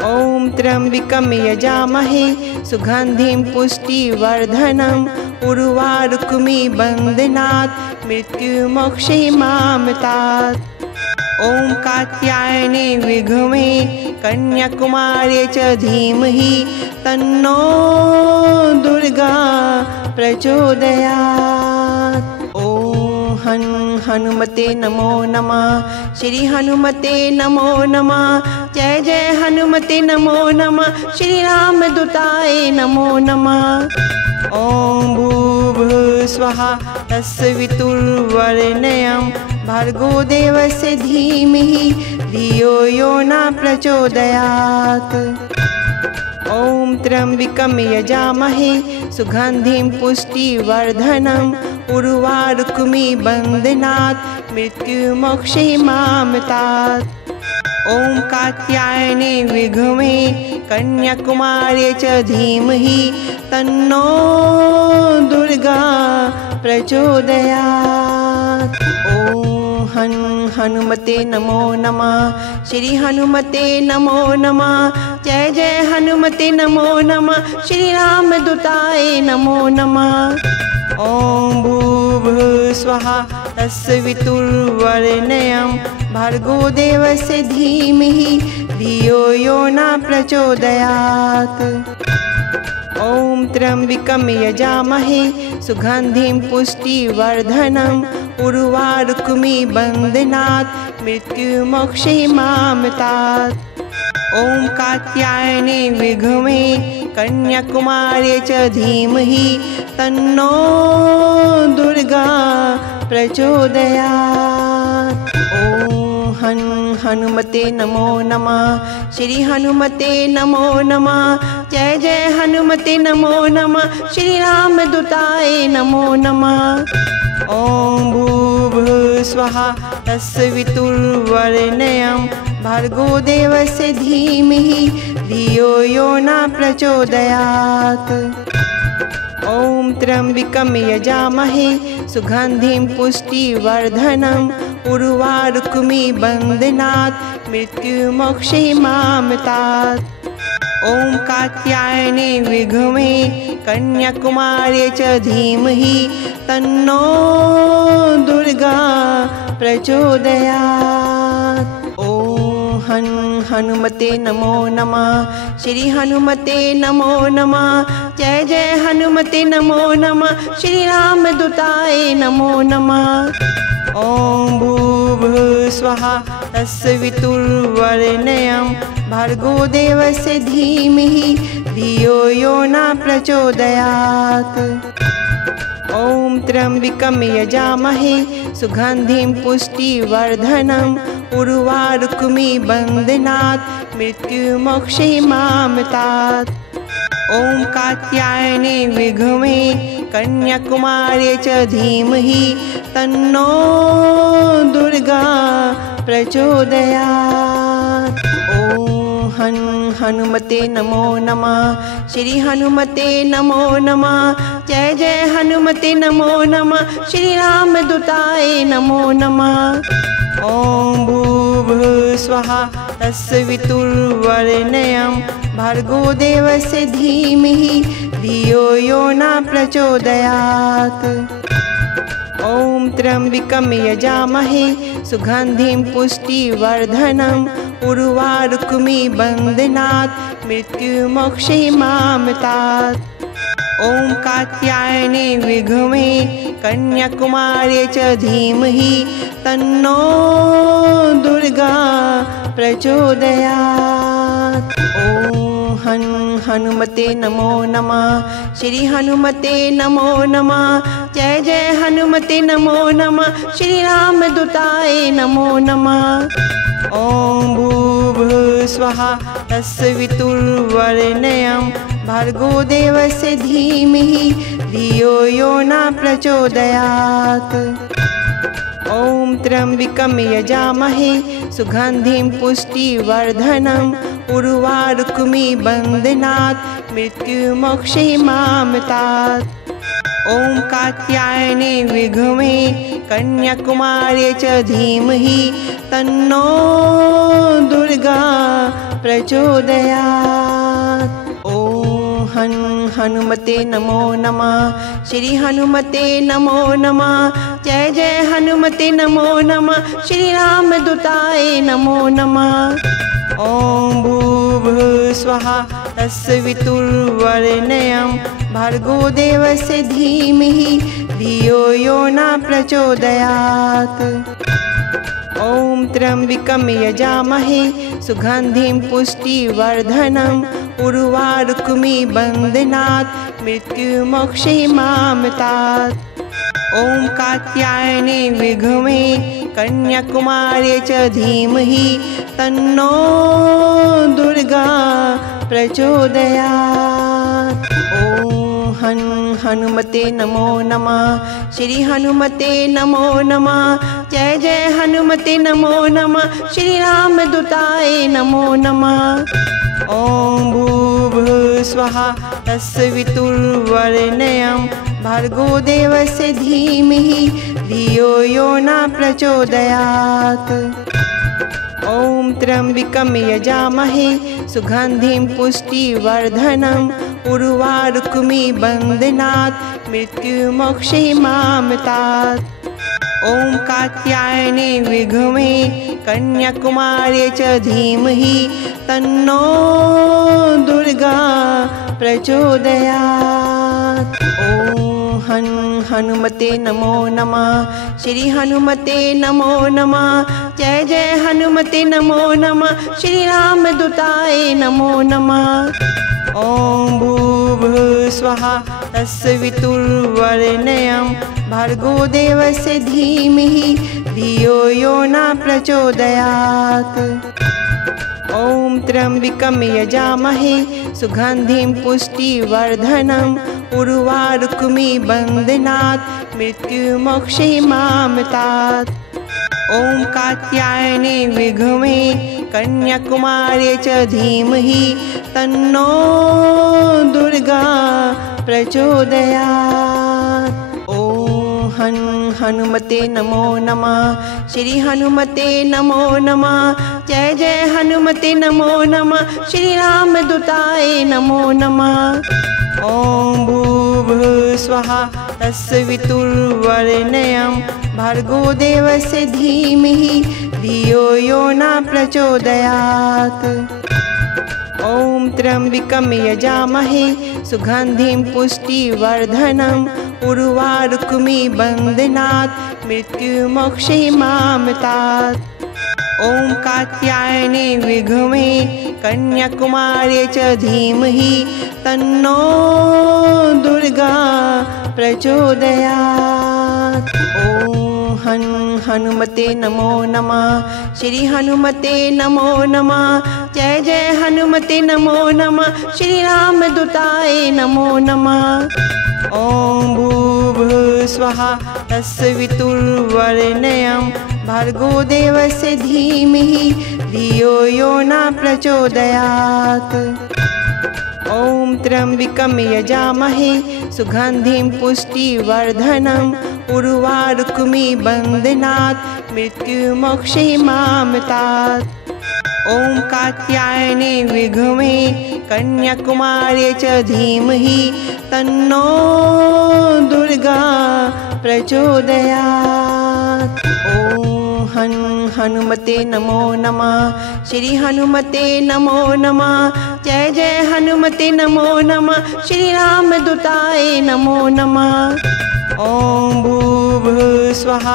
ओम त्र्यंबकं यजामहे सुगंधिं पुष्टिवर्धनम् उर्वारुकमिबन्धनात् मृत्युमोक्षयिमामृतात्। ओम कात्यायने विद्महे कन्याकुमार्यै च धीमहि तन्नो दुर्गा प्रचोदयात्। ओम हन हनुमते नमो नमः। श्री हनुमते नमो नमः। जय जय हनुमते नमो नमः। श्री राम दूताय नमो नमः। ओम भूर्भुवः स्वः तत्सवितुर्वरेण्यं भर्गो देवस्य धीमहि धियो यो न प्रचोदयात्। ओम त्र्यंबकं यजामहे सुगंधिं पुष्टिवर्धनम् उर्वारुकमिबन्धनात् मृत्युमोक्षयिमामृतात्। ओम कात्यायने विद्महे कन्याकुमार्यै च धीमहि तन्नो दुर्गा प्रचोदयात्। ओम हन हनुमते नमो नमः। श्री हनुमते नमो नमः। जय जय हनुमते नमो नमः। श्री राम दूताय नमो नमः। ओम भूर्भुवः स्वः तत्सवितुर्वरेण्यं भर्गो देवस्य धीमहि धियो यो न प्रचोदयात्। ओम त्र्यंबकं यजामहे सुगंधिं पुष्टिवर्धनम् उर्वारुकमिबन्धनात् मृत्युमोक्षयिमामृतात्। ओम कात्यायने विद्महे कन्याकुमार्यै च धीमहि तन्नो दुर्गा प्रचोदयात्। ओम हन हनुमते नमो नमः। श्री हनुमते नमो नमः। जय जय हनुमते नमो नमः। श्री राम दूताय नमो नमः। ओम भूर्भुवः स्वः तत्सवितुर्वरेण्यं भर्गो देवस्य धीमहि धियो यो न प्रचोदयात्। ओम त्र्यंबकं यजामहे सुगंधिं पुष्टिवर्धनम् उर्वारुकमिबन्धनात् मृत्युमोक्षयिमामृतात्। ओम कात्यायने विद्महे कन्याकुमार्यै च धीमहि तन्नो दुर्गा प्रचोदयात्। ओम हन हनुमते नमो नमः। श्री हनुमते नमो नमः। जय जय हनुमते नमो नमः। श्री राम दूताय नमो नमः। ओम भूर्भुवः स्वः तत्सवितुर्वरेण्यं भर्गो देवस्य धीमहि धियो यो न प्रचोदयात्। ओम त्र्यंबकं यजामहे सुगंधिं पुष्टिवर्धनम् उर्वारुकमिबन्धनात् मृत्युमोक्षयिमामृतात्। ओम कात्यायने विद्महे कन्याकुमार्यै च धीमहि तन्नो दुर्गा प्रचोदयात्। ओम हन हनुमते नमो नमः। श्री हनुमते नमो नमः। जय जय हनुमते नमो नमः। श्री राम दूताय नमो नमः। ओम भूर्भुवः स्वः तत्सवितुर्वरेण्यं भर्गो देवस्य धीमहि धियो यो न प्रचोदयात्। ओम त्र्यंबकं यजामहे सुगंधिं पुष्टिवर्धनम् उर्वारुकमिबन्धनात् मृत्युमोक्षयिमामृतात्। ओम कात्यायने विद्महे कन्याकुमार्यै च धीमहि तन्नो दुर्गा प्रचोदयात्। ओम हन हनुमते नमो नमः। श्री हनुमते नमो नमः। जय जय हनुमते नमो नमः। श्री राम दूताय नमो नमः। ओम भूर्भुवः स्वः तत्सवितुर्वरेण्यं भर्गो देवस्य धीमहि धियो यो न प्रचोदयात्। ॐ त्र्यम्बकं यजामहे सुगन्धिं पुष्टिवर्धनम् उर्वारुकमिबन्धनात् मृत्युमोक्षयिमामृतात्। ॐ कात्यायने विद्महे कन्याकुमारी च धीमहि तन्नो दुर्गा प्रचोदयात्। ॐ हनुमते नमो नमः। श्री हनुमते नमो नमः। जय जय हनुमते नमो नमः। श्री रामदूताय नमो नमः। ॐ भूर्भुवस्सुवः तत्सवितुर्वरेण्यं भर्गो देवस्य धीमहि धियो यो न प्रचोदयात्। ॐ त्र्यम्बकं यजामहे सुगन्धिं पुष्टिवर्धनम् उर्वारुकमिबन्धनात् मृत्युमोक्षयिमामृतात्। ॐ कात्यायने विद्महे कन्याकुमारी च धीमहि तन्नो दुर्गा प्रचोदयात्। ॐ हनुमते नमो नमः। श्री हनुमते नमो नमः। जय जय हनुमते नमो नमः। श्री रामदूताय नमो नमः। ॐ भूर्भुवस्सुवः तत्सवितुर्वरेण्यं भर्गो देवस्य धीमहि धियो यो न प्रचोदयात्। ॐ त्र्यम्बकं यजामहे सुगन्धिं पुष्टिवर्धनम् उर्वारुकमिबन्धनात् मृत्युमोक्षयिमामृतात्। ॐ कात्यायने विद्महे कन्याकुमारी च धीमहि तन्नो दुर्गा प्रचोदयात्। ॐ हनुमते नमो नमः। श्री हनुमते नमो नमः। जय जय हनुमते नमो नमः। श्री रामदूताय नमो नमः। ॐ भूर्भुवस्सुवः तत्सवितुर्वरेण्यं भर्गो देवस्य धीमहि धियो यो न प्रचोदयात्। ॐ त्र्यम्बकं यजामहे सुगन्धिं पुष्टिवर्धनम् उर्वारुकमिबन्धनात् मृत्युमोक्षयिमामृतात्। ॐ कात्यायने विद्महे कन्याकुमारी च धीमहि तन्नो दुर्गा प्रचोदयात्। ॐ हनुमते नमो नमः। श्री हनुमते नमो नमः। जय जय हनुमते नमो नमः। श्री रामदूताय नमो नमः। ॐ भूर्भुवस्सुवः तत्सवितुर्वरेण्यं भर्गो देवस्य धीमहि धियो यो न प्रचोदयात्। ॐ त्र्यम्बकं यजामहे सुगन्धिं पुष्टिवर्धनम् उर्वारुकमिबन्धनात् मृत्युमोक्षयिमामृतात्। ॐ कात्यायने विद्महे कन्याकुमारी च धीमहि तन्नो दुर्गा प्रचोदयात्। ॐ हनुमते नमो नमः। श्री हनुमते नमो नमः। जय जय हनुमते नमो नमः। श्री रामदूताय नमो नमः। ॐ भूर्भुवस्सुवः तत्सवितुर्वरेण्यं भर्गो देवस्य धीमहि धियो यो न प्रचोदयात्। ॐ त्र्यम्बकं यजामहे सुगन्धिं पुष्टिवर्धनम् उर्वारुकमिबन्धनात् मृत्युमोक्षयिमामृतात्। ॐ कात्यायने विद्महे कन्याकुमारी च धीमहि तन्नो दुर्गा प्रचोदयात्। ॐ हनुमते नमो नमः। श्री हनुमते नमो नमः। जय जय हनुमते नमो नमः। श्री रामदूताय नमो नमः। ॐ भूर्भुवस्सुवः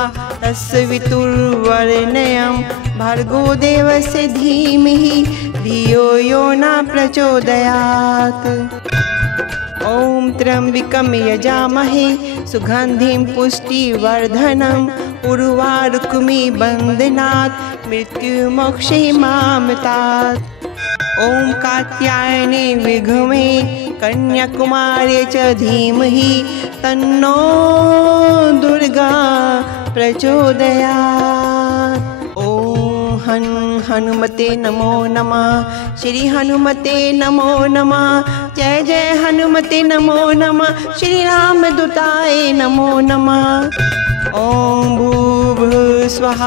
तत्सवितुर्वरेण्यं भर्गो देवस्य धीमहि धियो यो न प्रचोदयात्। ॐ त्र्यम्बकं यजामहे सुगन्धिं पुष्टिवर्धनम् उर्वारुकमिबन्धनात् मृत्युमोक्षयिमामृतात्। ॐ कात्यायने विद्महे कन्याकुमार्ये च धीमहि तन्नो दुर्गा प्रचोदयात्। ॐ हनुमते नमो नमः। श्री हनुमते नमो नमः। जय जय हनुमते नमो नमः। श्री रामदूताय नमो नमः। ॐ भूर्भुवस्सुवः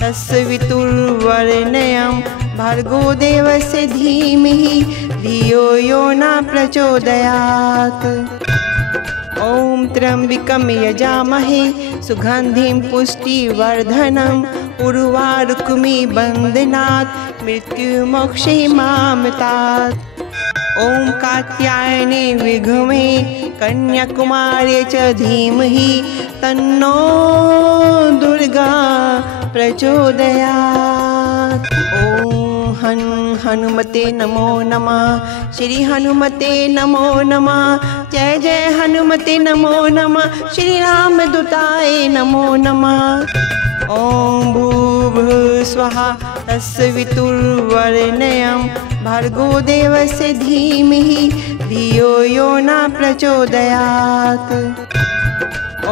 तत्सवितुर्वरेण्यं भर्गो देवस्य धीमहि धियो यो न प्रचोदयात्। ॐ त्र्यम्बकं यजामहे सुगन्धिं पुष्टिवर्धनम् उर्वारुकमिबन्धनात् मृत्युमोक्षयिमामृतात्। ॐ कात्यायने विद्महे कन्याकुमार्ये च धीमहि तन्नो दुर्गा प्रचोदयात्। ॐ हनुमते नमो नमः। श्री हनुमते नमो नमः। जय जय हनुमते नमो नमः। श्री रामदूताय नमो नमः। ॐ भूर्भुवस्सुवः तत्सवितुर्वरेण्यं भर्गो देवस्य धीमहि धियो यो न प्रचोदयात्। ॐ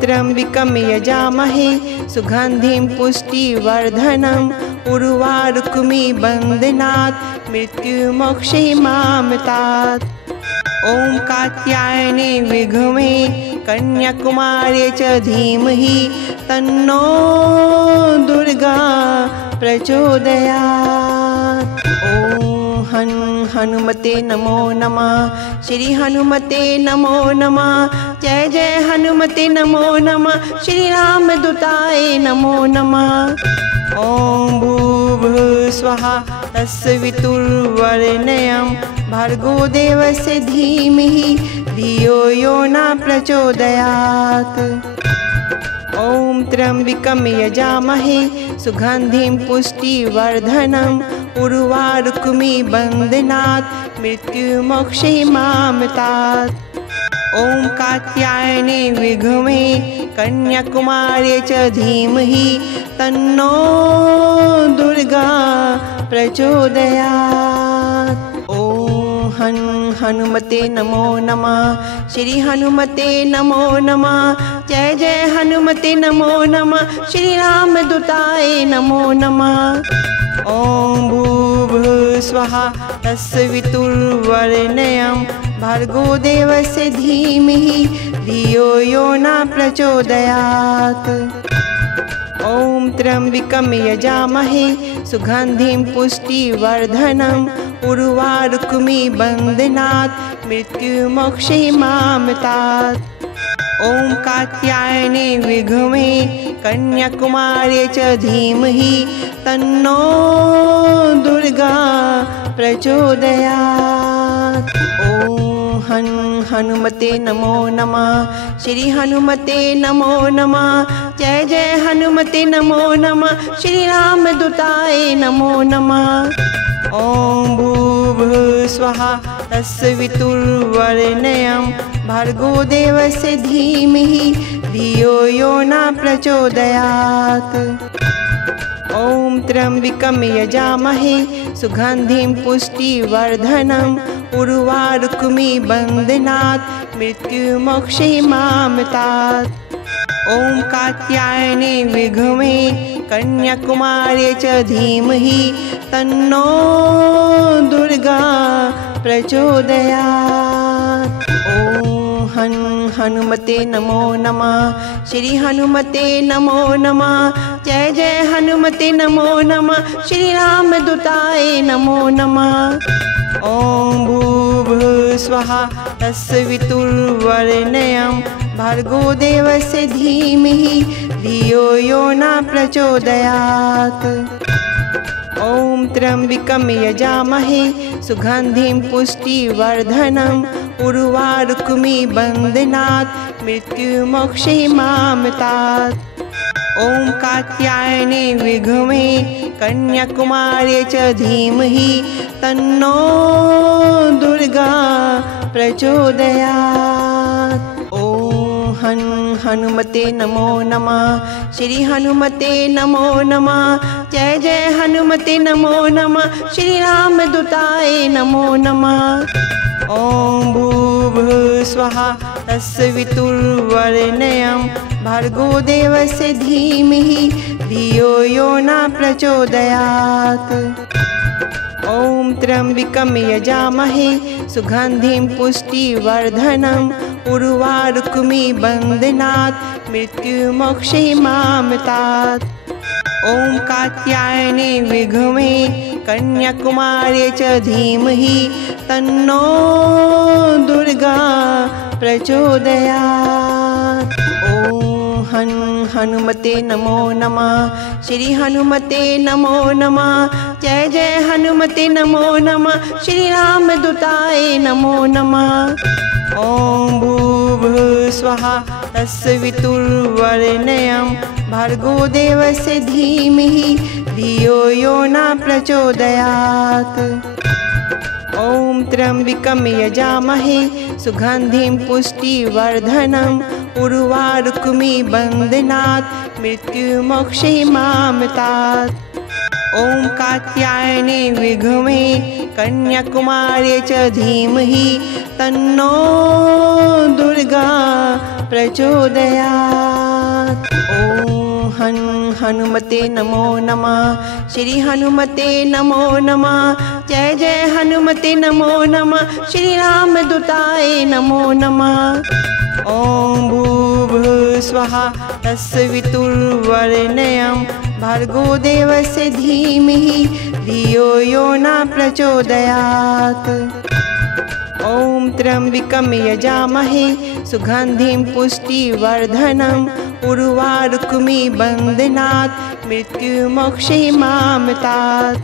त्र्यम्बकं यजामहे सुगन्धिं पुष्टिवर्धनम् उर्वारुकमिबन्धनात् मृत्युमोक्षयिमामृतात्। ॐ कात्यायने विद्महे कन्याकुमार्ये च धीमहि तन्नो दुर्गा प्रचोदयात्। ॐ हनुमते नमो नमः। श्री हनुमते नमो नमः। जय जय हनुमते नमो नमः। श्री रामदूताय नमो नमः। ॐ भूर्भुवस्सुवः तत्सवितुर्वरेण्यं भर्गो देवस्य धीमहि धियो यो न प्रचोदयात्। ॐ त्र्यम्बकं यजामहे सुगन्धिं पुष्टिवर्धनम् उर्वारुकमिबन्धनात् मृत्युमोक्षयिमामृतात्। ॐ कात्यायने विद्महे कन्याकुमार्ये च धीमहि तन्नो दुर्गा प्रचोदयात्। ॐ हनुमते नमो नमः। श्री हनुमते नमो नमः। जय जय हनुमते नमो नमः। श्री रामदूताय नमो नमः। ॐ भूर्भुवस्सुवः तत्सवितुर्वरेण्यं भर्गो देवस्य धीमहि धियो यो न प्रचोदयात्। ॐ त्र्यम्बकं यजामहे सुगन्धिं पुष्टिवर्धनम् उर्वारुकमिबन्धनात् मृत्युमोक्षयिमामृतात्। ॐ कात्यायने विद्महे कन्याकुमार्ये च धीमहि तन्नो दुर्गा प्रचोदयात्। ॐ हनुमते नमो नमः। श्री हनुमते नमो नमः। जय जय हनुमते नमो नमः। श्री रामदूताय नमो नमः। ॐ भूर्भुवस्सुवः तत्सवितुर्वरेण्यं भर्गो देवस्य धीमहि धियो यो न प्रचोदयात्। ॐ त्र्यम्बकं यजामहे सुगन्धिं पुष्टिवर्धनम् उर्वारुकमिबन्धनात् मृत्युमोक्षयिमामृतात्। ॐ कात्यायने विद्महे कन्याकुमार्ये च धीमहि तन्नो दुर्गा प्रचोदयात्। ॐ हनुमते नमो नमः। श्री हनुमते नमो नमः। जय जय हनुमते नमो नमः। श्री रामदूताय नमो नमः। ॐ भूर्भुवस्सुवः तत्सवितुर्वरेण्यं भर्गो देवस्य धीमहि धियो यो न प्रचोदयात्। ॐ त्र्यम्बकं यजामहे सुगन्धिं पुष्टिवर्धनम् उर्वारुकमिबन्धनात् मृत्युमोक्षयिमामृतात्। ॐ कात्यायने विद्महे कन्याकुमार्ये च धीमहि तन्नो दुर्गा प्रचोदयात्। ॐ हनुमते नमो नमः। श्री हनुमते नमो नमः। जय जय हनुमते नमो नमः। श्री रामदूताय नमो नमः। ॐ ॐ भूर्भुवस्सुवः तत्सवितुर्वरेण्यं भर्गो देवस्य धीमहि धियो यो न प्रचोदयात्। ॐ त्र्यम्बकं यजामहे सुगन्धिं पुष्टिवर्धनम् उर्वारुकमिबन्धनात् मृत्युमोक्षयिमामृतात्। ॐ कात्यायने विद्महे कन्याकुमार्यै च धीमहि तन्नो दुर्गा प्रचोदयात्। ॐ हनुमते नमो नमः। श्री हनुमते नमो नमः। जय जय हनुमते नमो नमः। श्री रामदूताय नमो नमः। ॐ भूर्भुवस्सुवः तत्सवितुर्वरेण्यं भर्गो देवस्य धीमहि धियो यो न प्रचोदयात्। ॐ त्र्यम्बकं यजामहे सुगन्धिं पुष्टिवर्धनम् उर्वारुकमिबन्धनात् मृत्युमोक्षयिमामृतात्। ॐ कात्यायने विद्महे कन्याकुमार्यै च धीमहि तन्नो दुर्गा प्रचोदयात्। ॐ हनुमते नमो नमः। श्री हनुमते नमो नमः। जय जय हनुमते नमो नमः। श्री रामदूताय नमो नमः। ॐ भूर्भुवस्सुवः तत्सवितुर्वरेण्यं भर्गो देवस्य धीमहि धियो यो न प्रचोदयात्। ॐ त्र्यम्बकं यजामहे सुगन्धिं पुष्टिवर्धनम् उर्वारुकमिबन्धनात् मृत्युमोक्षयिमामृतात्।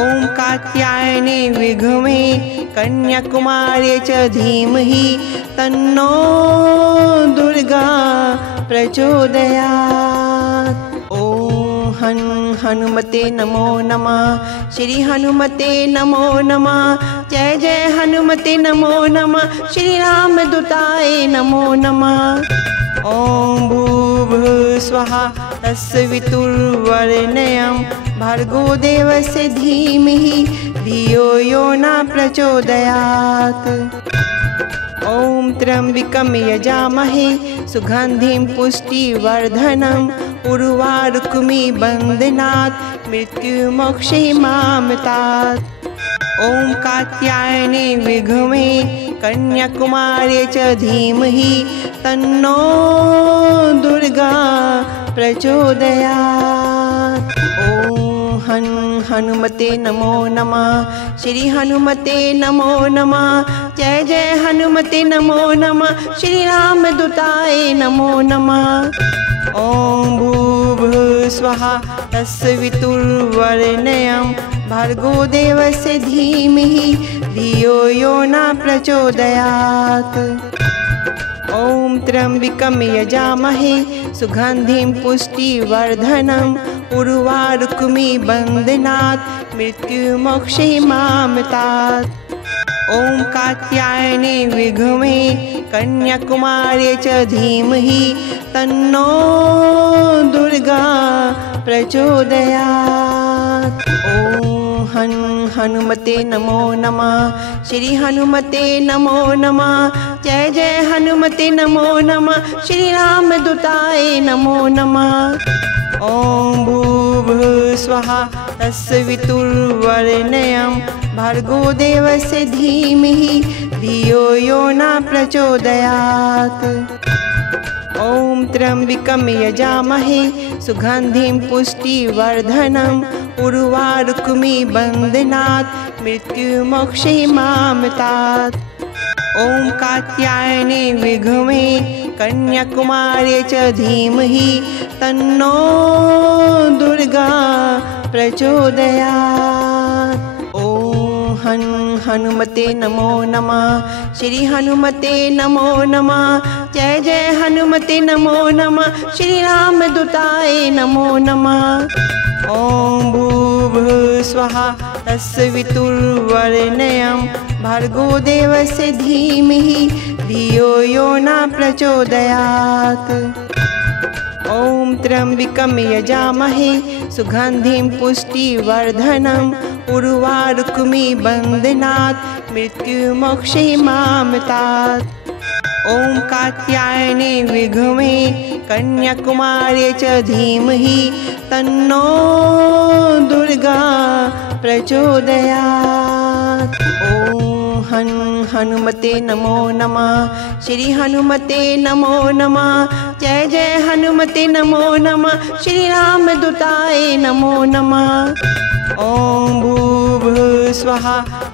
ॐ कात्यायने विद्महे कन्याकुमार्यै च धीमहि तन्नो दुर्गा प्रचोदयात्। ॐ हनुमते नमो नमः। श्री हनुमते नमो नमः। जय जय हनुमते नमो नमः। श्री रामदूताय नमो नमः। ॐ भूर्भुवस्सुवः तत्सवितुर्वरेण्यं भर्गो देवस्य धीमहि धियो यो न प्रचोदयात्। ॐ त्र्यम्बकं यजामहे सुगन्धिं पुष्टिवर्धनम् उर्वारुकमिबन्धनात् मृत्युमोक्षयिमामृतात्। ॐ कात्यायने विद्महे कन्याकुमार्यै च धीमहि तन्नो दुर्गा प्रचोदयात्। ॐ हनुमते नमो नमः। श्री हनुमते नमो नमः। जय जय हनुमते नमो नमः। श्री रामदूताय नमो नमः। ॐ भूर्भुवस्सुवः तत्सवितुर्वरेण्यं भर्गो देवस्य धीमहि धियो यो न प्रचोदयात्। ॐ त्र्यम्बकं यजामहे सुगन्धिं पुष्टिवर्धनम् उर्वारुकमिबन्धनात् मृत्युमोक्षयिमामृतात्। ॐ कात्यायने विद्महे कन्याकुमार्यै च धीमहि तन्नो दुर्गा प्रचोदयात्। ॐ हनुमते नमो नमः। श्री हनुमते नमो नमः। जय जय हनुमते नमो नमः। श्री रामदूताय नमो नमः। ॐ भूर्भुवस्सुवः तत्सवितुर्वरेण्यं भर्गो देवस्य धीमहि धियो यो न प्रचोदयात्। ॐ त्र्यम्बकं यजामहे सुगन्धिं पुष्टिवर्धनम् उर्वारुकमिबन्धनात् मृत्युमोक्षयिमामृतात्। ॐ कात्यायने विद्महे कन्याकुमार्यै च धीमहि तन्नो दुर्गा प्रचोदयात्। ॐ हनुमते नमो नमः। श्री हनुमते नमो नमः। जय जय हनुमते नमो नमः। श्री रामदूताय नमो नमः। ॐ भूर्भुवस्सुवः तत्सवितुर्वरेण्यं भर्गो देवस्य धीमहि धियो यो न प्रचोदयात्। ॐ त्र्यम्बकं यजामहे सुगन्धिं पुष्टिवर्धनम् उर्वारुकमिबन्धनात् मृत्युमोक्षे मामतात्। ॐ कात्यायने विद्महे कन्याकुमार्यै च धीमहि तन्नो दुर्गा प्रचोदयात्। ॐ हनुमते नमो नमः। श्री हनुमते नमो नमः। जय जय हनुमते नमो नमः। श्री रामदूताय नमो नमः। ॐ भूर्भुवस्सुवः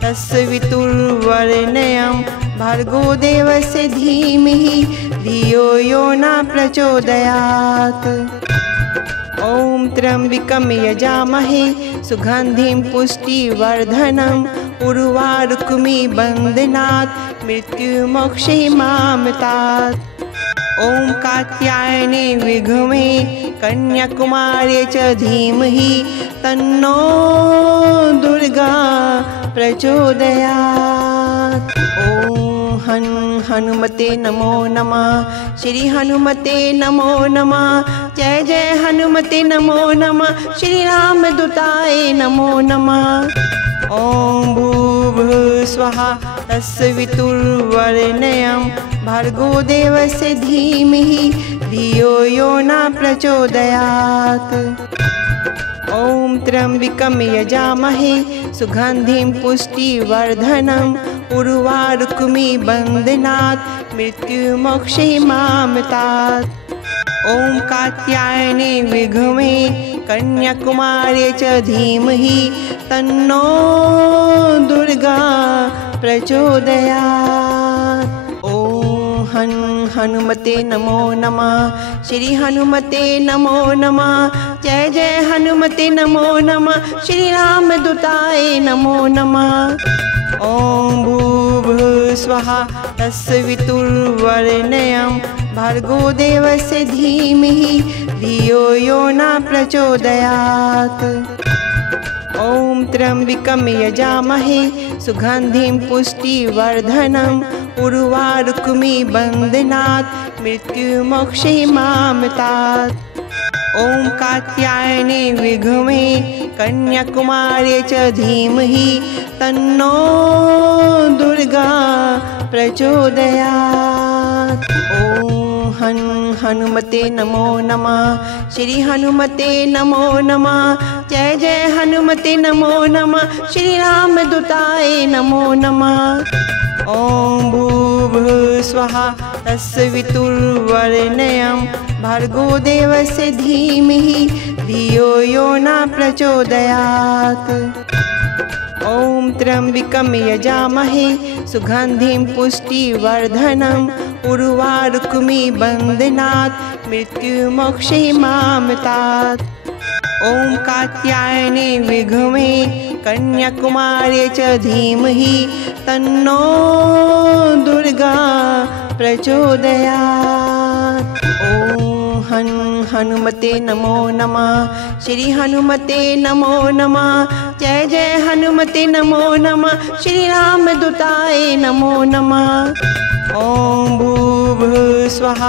तत्सवितुर्वरेण्यं भर्गो देवस्य धीमहि धियो यो न प्रचोदयात्। ॐ त्र्यम्बकं यजामहे सुगन्धिं पुष्टिवर्धनम् उर्वारुकमिव बन्धनात् मृत्युमोक्षे मामतात्। ॐ कात्यायने विद्महे कन्याकुमार्यै च धीमहि तन्नो दुर्गा प्रचोदयात्। ॐ हनुमते नमो नमः। श्री हनुमते नमो नमः। जय जय हनुमते नमो नमः। श्री रामदूताय नमो नमः। ॐ भूर्भुवस्सुवः तत्सवितुर्वरेण्यं भर्गो देवस्य धीमहि धियो यो न प्रचोदयात्। ॐ त्र्यम्बकं यजामहे सुगन्धिं पुष्टिवर्धनम् उर्वारुकमिव बन्धनात् मृत्युमोक्षे मामतात्। ॐ कात्यायने विद्महे कन्याकुमार्यै च धीमहि तन्नो दुर्गा प्रचोदयात्। ॐ हनुमते नमो नमः। श्री हनुमते नमो नमः। जय जय हनुमते नमो नमः। श्री रामदूताय नमो नमः। ॐ भूर्भुवस्सुवः तत्सवितुर्वरेण्यं भर्गो देवस्य धीमहि धियो यो न प्रचोदयात्। ॐ त्र्यम्बकं यजामहे सुगन्धिं पुष्टिवर्धनम् उर्वारुकमिव बन्धनात् मृत्युमोक्षे मामतात्। ॐ कात्यायने विद्महे कन्याकुमार्यै च धीमहि तन्नो दुर्गा प्रचोदयात्। ॐ हनुमते नमो नमः। श्री हनुमते नमो नमः। जय जय हनुमते नमो नमः। श्री रामदूताय नमो नमः। ॐ भूर्भुवस्सुवः तत्सवितुर्वरेण्यं भर्गो देवस्य धीमहि धियो यो न प्रचोदयात्। ॐ त्र्यम्बकं यजामहे सुगन्धिं पुष्टिवर्धनम् उर्वारुकमिव बन्धनात् मृत्युमोक्षे मामतात्। ॐ कात्यायने विद्महे कन्याकुमार्यै च धीमहि तन्नो दुर्गा प्रचोदयात्। ॐ हनुमते नमो नमः। श्री हनुमते नमो नमः। जय जय हनुमते नमो नमः। श्री रामदूताय नमो नमः। ॐ भूर्भुवस्सुवः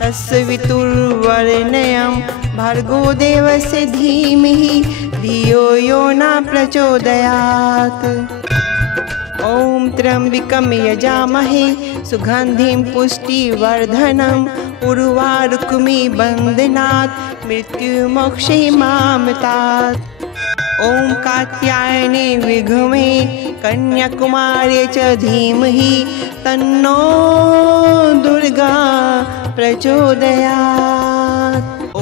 तत्सवितुर्वरेण्यं भर्गो देवस्य धीमहि धियो यो न प्रचोदयात्। ॐ त्र्यम्बकं यजामहे सुगन्धिं पुष्टिवर्धनम् उर्वारुकमिव बन्धनात् मृत्युमोक्षे मामतात्। ॐ कात्यायने विद्महे कन्याकुमार्यै च धीमहि तन्नो दुर्गा प्रचोदयात्। ॐ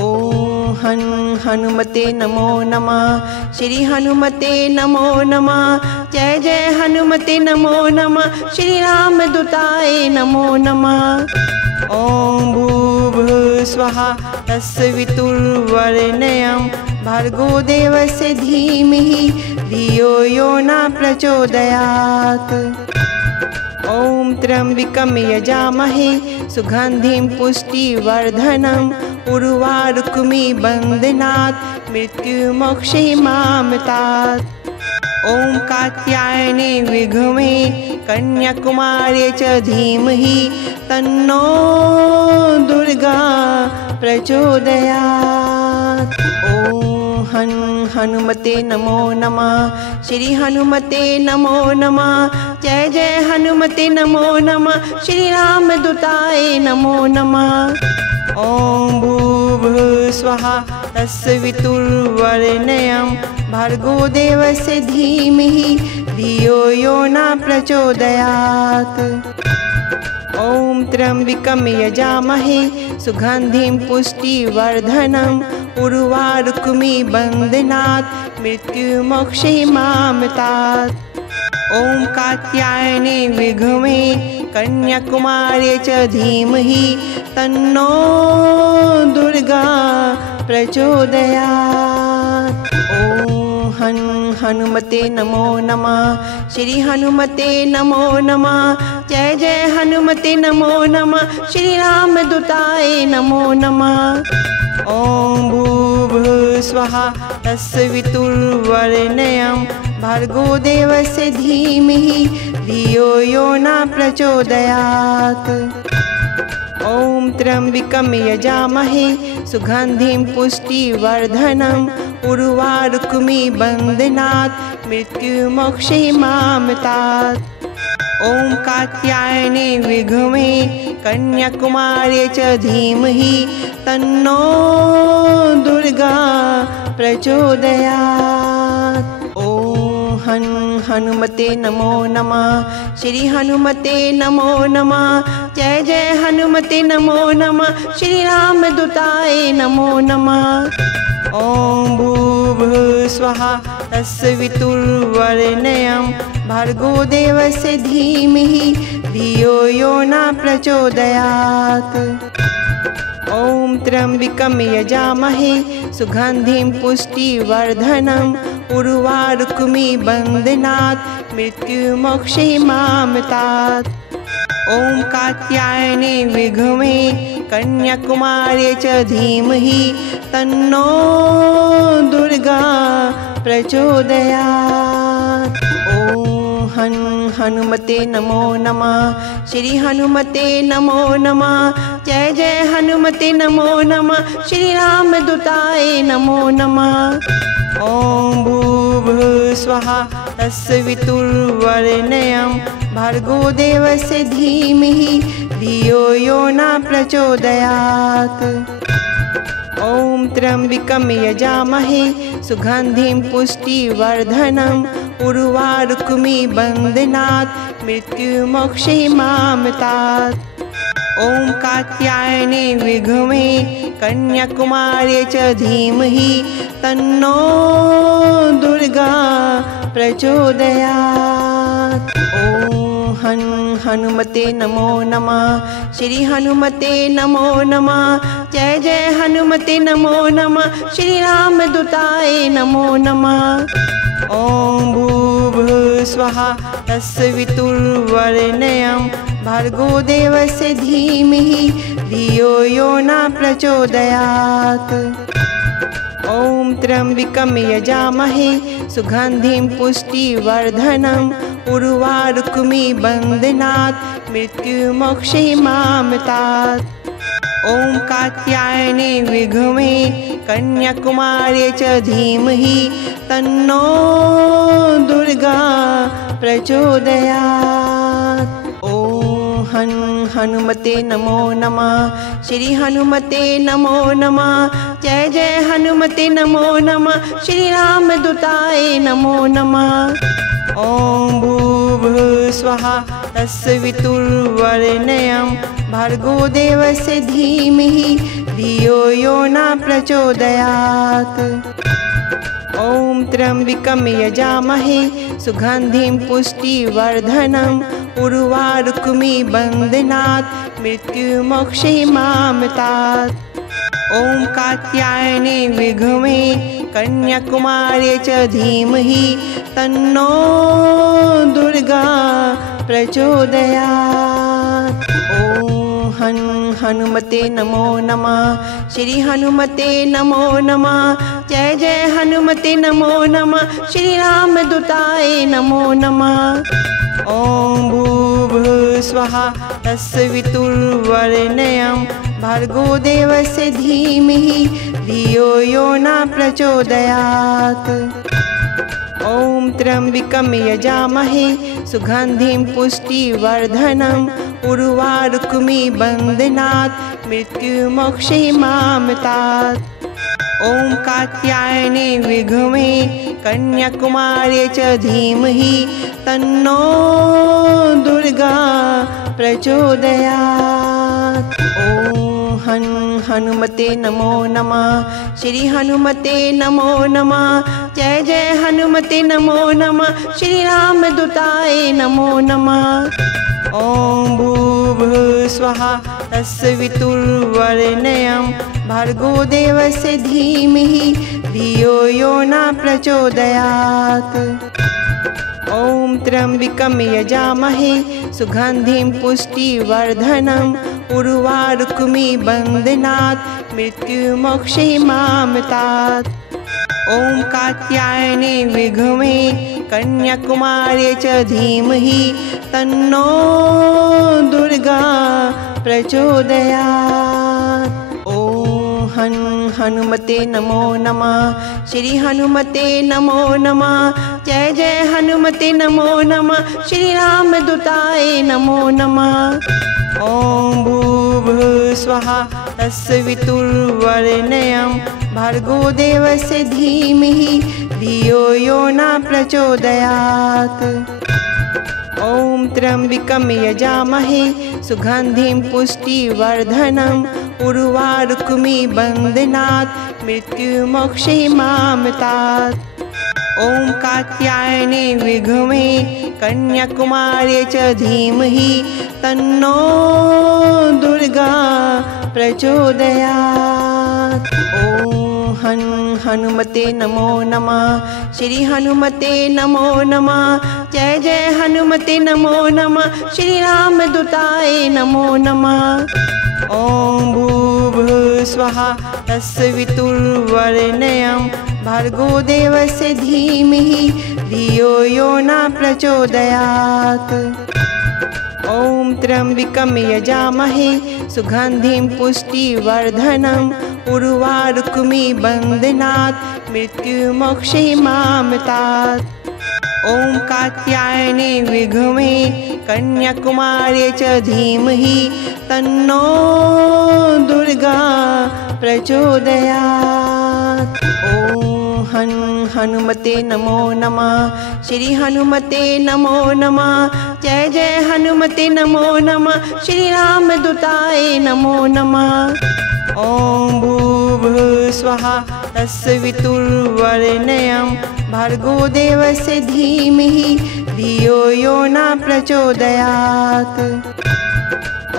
हनुमते नमो नमः। श्री हनुमते नमो नमः। जय जय हनुमते नमो नमः। श्री रामदूताय नमो नमः। ॐ भूर्भुवस्सुवः तत्सवितुर्वरेण्यं भर्गो देवस्य धीमहि धियो यो न प्रचोदयात्। ॐ त्र्यम्बकं यजामहे सुगन्धिं पुष्टिवर्धनम् उर्वारुकमिव बन्धनात् मृत्युमोक्षे मामतात्। ॐ कात्यायने विद्महे कन्याकुमार्यै च धीमहि तन्नो दुर्गा प्रचोदयात्। ॐ हनुमते नमो नमः। श्री हनुमते नमो नमः। जय जय हनुमते नमो नमः। श्री राम दूताय नमो नमः। ॐ भूर्भुवस्सुवः तत्सवितुर्वरेण्यं भर्गो देवस्य धीमहि धियो यो न प्रचोदयात्। ॐ त्र्यम्बकं यजामहे सुगन्धिं पुष्टिवर्धनम् उर्वारुकमिबन्धनात् मृत्युमोक्षयिमामृतात्। ॐ कात्यायने विद्महे कन्याकुमार्यै च धीमहि तन्नो दुर्गा प्रचोदयात्। ॐ हनुमते नमो नमः। श्री हनुमते नमो नमः। जय जय हनुमते नमो नमः। श्री राम दूताय नमो नमः। ॐ भूर्भुवस्सुवः तत्सवितुर्वरेण्यं भर्गो देवस्य धीमहि धियो यो न प्रचोदयात्। ॐ त्र्यम्बकं यजामहे सुगन्धिं पुष्टिवर्धनम् उर्वारुकमिबन्धनात् मृत्युमोक्षयिमामृतात्। ॐ कात्यायने विद्महे कन्याकुमार्यै च धीमहि तन्नो दुर्गा प्रचोदयात्। ॐ हनुमते नमो नमः। श्री हनुमते नमो नमः। जय जय हनुमते नमो नमः। श्री राम दूताय नमो नमः। ॐ भूर्भुवस्सुवः तत्सवितुर्वरेण्यं भर्गो देवस्य धीमहि धियो यो न प्रचोदयात्। ॐ त्र्यम्बकं यजामहे सुगन्धिं पुष्टिवर्धनम् उर्वारुकमिबन्धनात् मृत्युमोक्षयिमामृतात्। ॐ कात्यायने विद्महे कन्याकुमार्यै च धीमहि तन्नो दुर्गा प्रचोदयात्। ॐ हनुमते नमो नमः। श्री हनुमते नमो नमः। जय जय हनुमते नमो नमः। श्री राम दूताय नमो नमः। ॐ भूर्भुवस्सुवः तत्सवितुर्वरेण्यं भर्गो देवस्य धीमहि धियो यो न प्रचोदयात्। ॐ त्र्यम्बकं यजामहे सुगन्धिं पुष्टिवर्धनम् उर्वारुकमिबन्धनात् मृत्युमोक्षयिमामृतात्। ॐ कात्यायने विद्महे कन्याकुमार्यै च धीमहि तन्नो दुर्गा प्रचोदयात्। ॐ हनुमते नमो नमः। श्री हनुमते नमो नमः। जय जय हनुमते नमो नमः। श्री राम दूताय नमो नमः। ॐ भूर्भुवस्सुवः तत्सवितुर्वरेण्यं भर्गो देवस्य धीमहि धियो यो न प्रचोदयात्। ॐ त्र्यम्बकं यजामहे सुगन्धिं पुष्टिवर्धनम् उर्वारुकमिबन्धनात् मृत्युमोक्षयिमामृतात्। ॐ कात्यायने विद्महे कन्याकुमार्यै च धीमहि तन्नो दुर्गा प्रचोदयात्। ॐ हनुमते नमो नमः। श्री हनुमते नमो नमः। जय जय हनुमते नमो नमः। श्री राम दूताय नमो नमः। ॐ भूर्भुवस्सुवः तत्सवितुर्वरेण्यं भर्गो देवस्य धीमहि धियो यो न प्रचोदयात्। ॐ त्र्यम्बकं यजामहे सुगन्धिं पुष्टिवर्धनम् उर्वारुकमिबन्धनात् मृत्युमोक्षयिमामृतात्। ॐ कात्यायने विद्महे कन्याकुमार्यै च धीमहि तन्नो दुर्गा प्रचोदयात्। ॐ हनुमते नमो नमः। श्री हनुमते नमो नमः। जय जय हनुमते नमो नमः। श्री राम दूताय नमो नमः। ॐ भूर्भुवस्सुवः तत्सवितुर्वरेण्यं भर्गो देवस्य धीमहि धियो यो न प्रचोदयात्। ॐ त्र्यम्बकं यजामहे सुगन्धिं पुष्टिवर्धनम् उर्वारुकमिबन्धनात् मृत्युमोक्षयिमामृतात्। ॐ कात्यायने विद्महे कन्याकुमार्यै च धीमहि तन्नो दुर्गा प्रचोदयात्। ॐ हनुमते नमो नमः। श्री हनुमते नमो नमः। जय जय हनुमते नमो नमः। श्री रामदूताय नमो नमः। ॐ भूर्भुवस्सुवः तत्सवितुर्वरेण्यं भर्गो देवस्य धीमहि धियो यो न प्रचोदयात्। ॐ त्र्यम्बकं यजामहे सुगन्धिं पुष्टिवर्धनम् उर्वारुकमिबन्धनात् मृत्युमोक्षयिमामृतात्। ॐ कात्यायने विद्महे कन्याकुमार्यै च धीमहि तन्नो दुर्गा प्रचोदयात्। ॐ हनुमते नमो नमः। श्री हनुमते नमो नमः। जय जय हनुमते नमो नमः। श्री रामदूताय नमो नमः। ॐ भूर्भुवस्सुवः तत्सवितुर्वरेण्यं भर्गो देवस्य धीमहि धियो यो न प्रचोदयात्। ॐ त्र्यम्बकं यजामहे सुगन्धिं पुष्टिवर्धनम् उर्वारुकमिबन्धनात् मृत्युमोक्षयिमामृतात्। ॐ कात्यायने विद्महे कन्याकुमार्यै च धीमहि तन्नो दुर्गा प्रचोदयात्। ॐ हनुमते नमो नमः। श्री हनुमते नमो नमः। जय जय हनुमते नमो नमः। श्री रामदूताय नमो नमः। ॐ भूर्भुवस्सुवः तत्सवितुर्वरेण्यं भर्गो देवस्य धीमहि धियो यो न प्रचोदयात्। ॐ त्र्यम्बकं यजामहे सुगन्धिं पुष्टिवर्धनम् उर्वारुकमिबन्धनात् मृत्युमोक्षयिमामृतात्। ॐ कात्यायने विद्महे कन्याकुमार्यै च धीमहि तन्नो दुर्गा प्रचोदयात्। ॐ हनुमते नमो नमः। श्री हनुमते नमो नमः। जय जय हनुमते नमो नमः। श्री रामदूताय नमो नमः। ॐ भूर्भुवस्सुवः तत्सवितुर्वरेण्यं भर्गो देवस्य धीमहि धियो यो न प्रचोदयात्।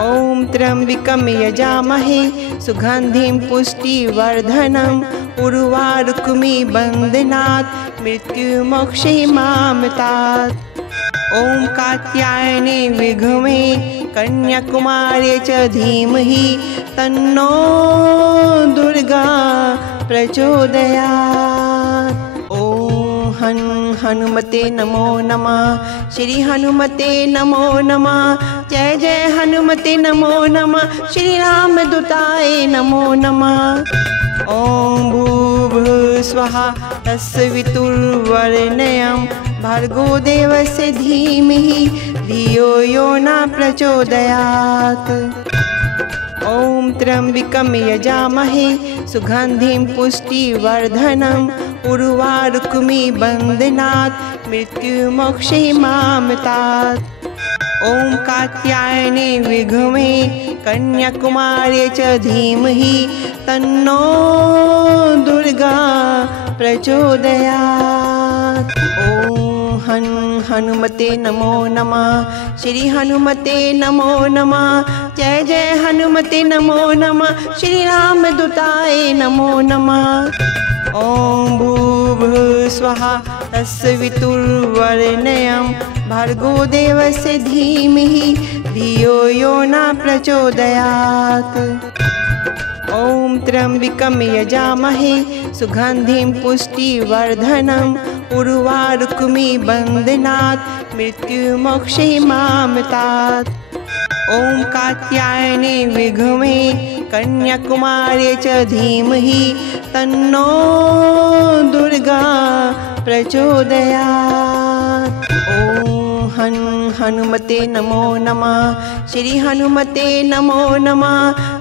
ॐ त्र्यम्बकं यजामहे सुगन्धिं पुष्टिवर्धनम् उर्वारुकमिबन्धनात् मृत्युमोक्षयिमामृतात्। ॐ कात्यायने विद्महे कन्याकुमार्यै च धीमहि तन्नो दुर्गा प्रचोदयात्। ॐ हनुमते नमो नमः। श्री हनुमते नमो नमः। जय जय हनुमते नमो नमः। श्री रामदूताय नमो नमः। ॐ भूर्भुवस्सुवः तत्सवितुर्वरेण्यं भर्गो देवस्य धीमहि धियो यो न प्रचोदयात्। ॐ त्र्यम्बकं यजामहे सुगन्धिं पुष्टिवर्धनम् उर्वारुकमिबन्धनात् मृत्युमोक्षयिमामृतात्। ॐ कात्यायने विद्महे कन्याकुमार्यै च धीमहि तन्नो दुर्गा प्रचोदयात्। ॐ हनुमते नमो नमः। श्री हनुमते नमो नमः। जय जय हनुमते नमो नमः। श्री रामदूताय नमो नमः। ॐ भूर्भुवस्सुवः तत्सवितुर्वरेण्यं भर्गो देवस्य धीमहि धियो यो न प्रचोदयात्। ॐ त्र्यम्बकं यजामहे सुगन्धिं पुष्टिवर्धनम् उर्वारुकमिबन्धनात् मृत्युमोक्षयिमामृतात्। ॐ कात्यायने विद्महे कन्याकुमार्यै च धीमहि तन्नो दुर्गा प्रचोदयात्। ॐ हनुमते नमो नमः। श्री हनुमते नमो नमः।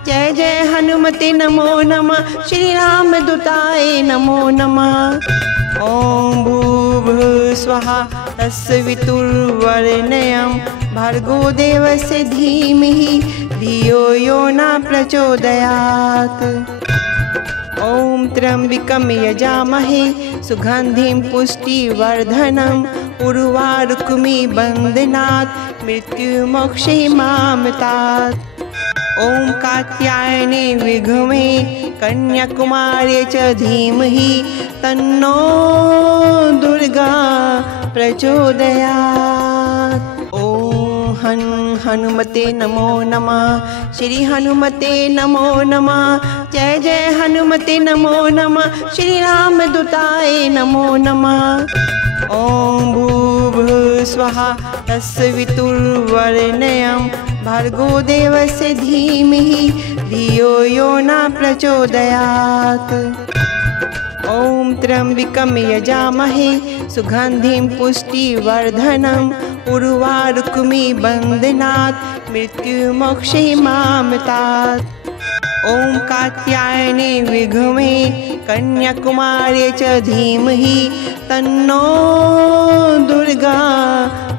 जय जय हनुमते नमो नमः। श्री रामदूताय नमो नमः। ॐ भूर्भुवस्सुवः तत्सवितुर्वरेण्यं भर्गो देवस्य धीमहि धियो यो न प्रचोदयात्। ॐ त्र्यम्बकं यजामहे सुगन्धिं पुष्टिवर्धनम् उर्वारुकमिबन्धनात् मृत्युमोक्षयिमामृतात्। ॐ कात्यायने विद्महे कन्याकुमार्यै च धीमहि तन्नो दुर्गा प्रचोदयात्। ॐ हनुमते नमो नमः। श्री हनुमते नमो नमः। जय जय हनुमते नमो नमः। श्री रामदूताय नमो नमः। ॐ भूर्भुवस्सुवः तत्सवितुर्वरेण्यं भर्गो देवस्य धीमहि धियो यो न प्रचोदयात्। ॐ त्र्यम्बकं यजामहे सुगन्धिं पुष्टिवर्धनम् उर्वारुकमिबन्धनात् मृत्युमोक्षयिमामृतात्। ॐ कात्यायने विद्महे कन्याकुमार्यै च धीमहि तन्नो दुर्गा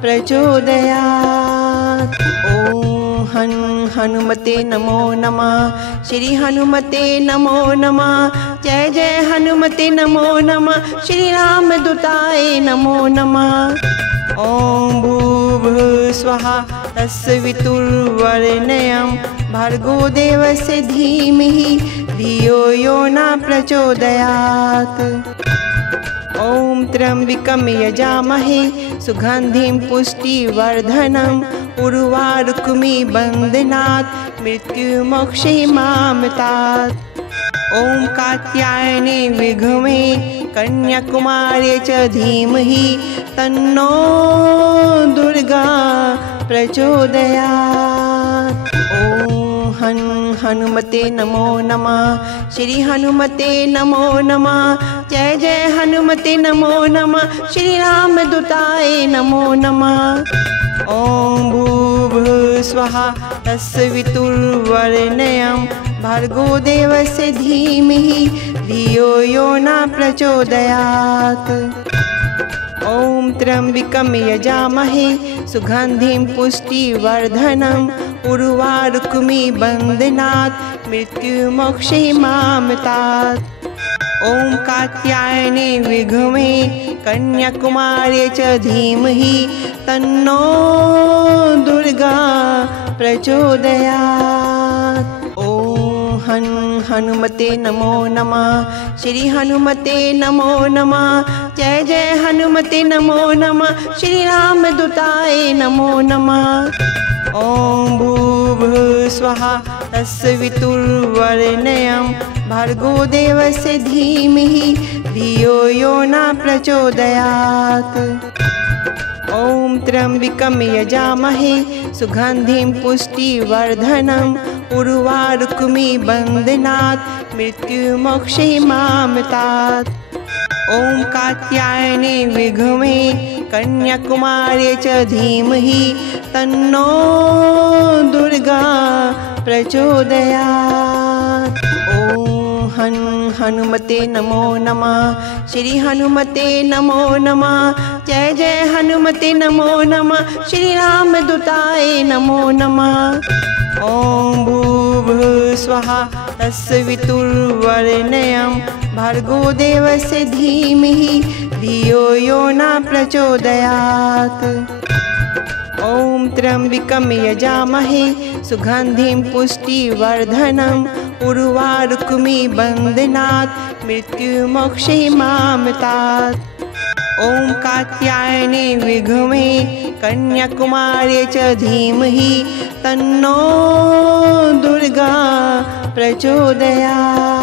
प्रचोदयात्। ॐ हनुमते नमो नमः। श्री हनुमते नमो नमः। जय जय हनुमते नमो नमः। श्री रामदूताय नमो नमः। ॐ भूर्भुवस्सुवः तत्सवितुर्वरेण्यं भर्गो देवस्य धीमहि धियो यो न प्रचोदयात्। ॐ त्र्यम्बकं यजामहे सुगन्धिं पुष्टिवर्धनम् उर्वारुकमिबन्धनात् मृत्युमोक्षयिमामृतात्। ॐ कात्यायने विद्महे कन्याकुमार्यै च धीमहि तन्नो दुर्गा प्रचोदयात्। ॐ हनुमते नमो नमः। श्री हनुमते नमो नमः। जय जय हनुमते नमो नमः। श्री रामदूताय नमो नमः। ॐ भूर्भुवस्सुवः तत्सवितुर्वरेण्यं भर्गो देवस्य धीमहि धियो यो न प्रचोदयात्। ॐ त्र्यम्बकं यजामहे सुगन्धिं पुष्टिवर्धनम् उर्वारुकमिबन्धनात् मृत्युमोक्षयिमामृतात्। ॐ कात्यायने विद्महे कन्याकुमार्यै च धीमहि तन्नो दुर्गा प्रचोदयात्। ॐ हनुमते नमो नमः। श्री हनुमते नमो नमः। जय जय हनुमते नमो नमः। श्री रामदूताय नमो नमः। ॐ भूर्भुवस्सुवः तत्सवितुर्वरेण्यं भर्गो देवस्य धीमहि धियो यो न प्रचोदयात्। ॐ त्र्यम्बकं यजामहे सुगन्धिं पुष्टिवर्धनम् उर्वारुकमिबन्धनात् मृत्युमोक्षयिमामृतात्। ॐ कात्यायने विद्महे कन्याकुमार्यै च धीमहि तन्नो दुर्गा प्रचोदयात्। ॐ हनुमते नमो नमः। श्री हनुमते नमो नमः। जय जय हनुमते नमो नमः। श्री रामदूताय नमो नमः। ॐ भूर्भुवस्सुवः तत्सवितुर्वरेण्यं भर्गो देवस्य धीमहि धियो यो न प्रचोदयात्। ॐ त्र्यम्बकं यजामहे सुगन्धिं पुष्टिवर्धनम् उर्वारुकमिबन्धनात् मृत्युमोक्षयिमामृतात्। ॐ कात्यायने विद्महे कन्याकुमार्यै च धीमहि तन्नो दुर्गा प्रचोदयात्।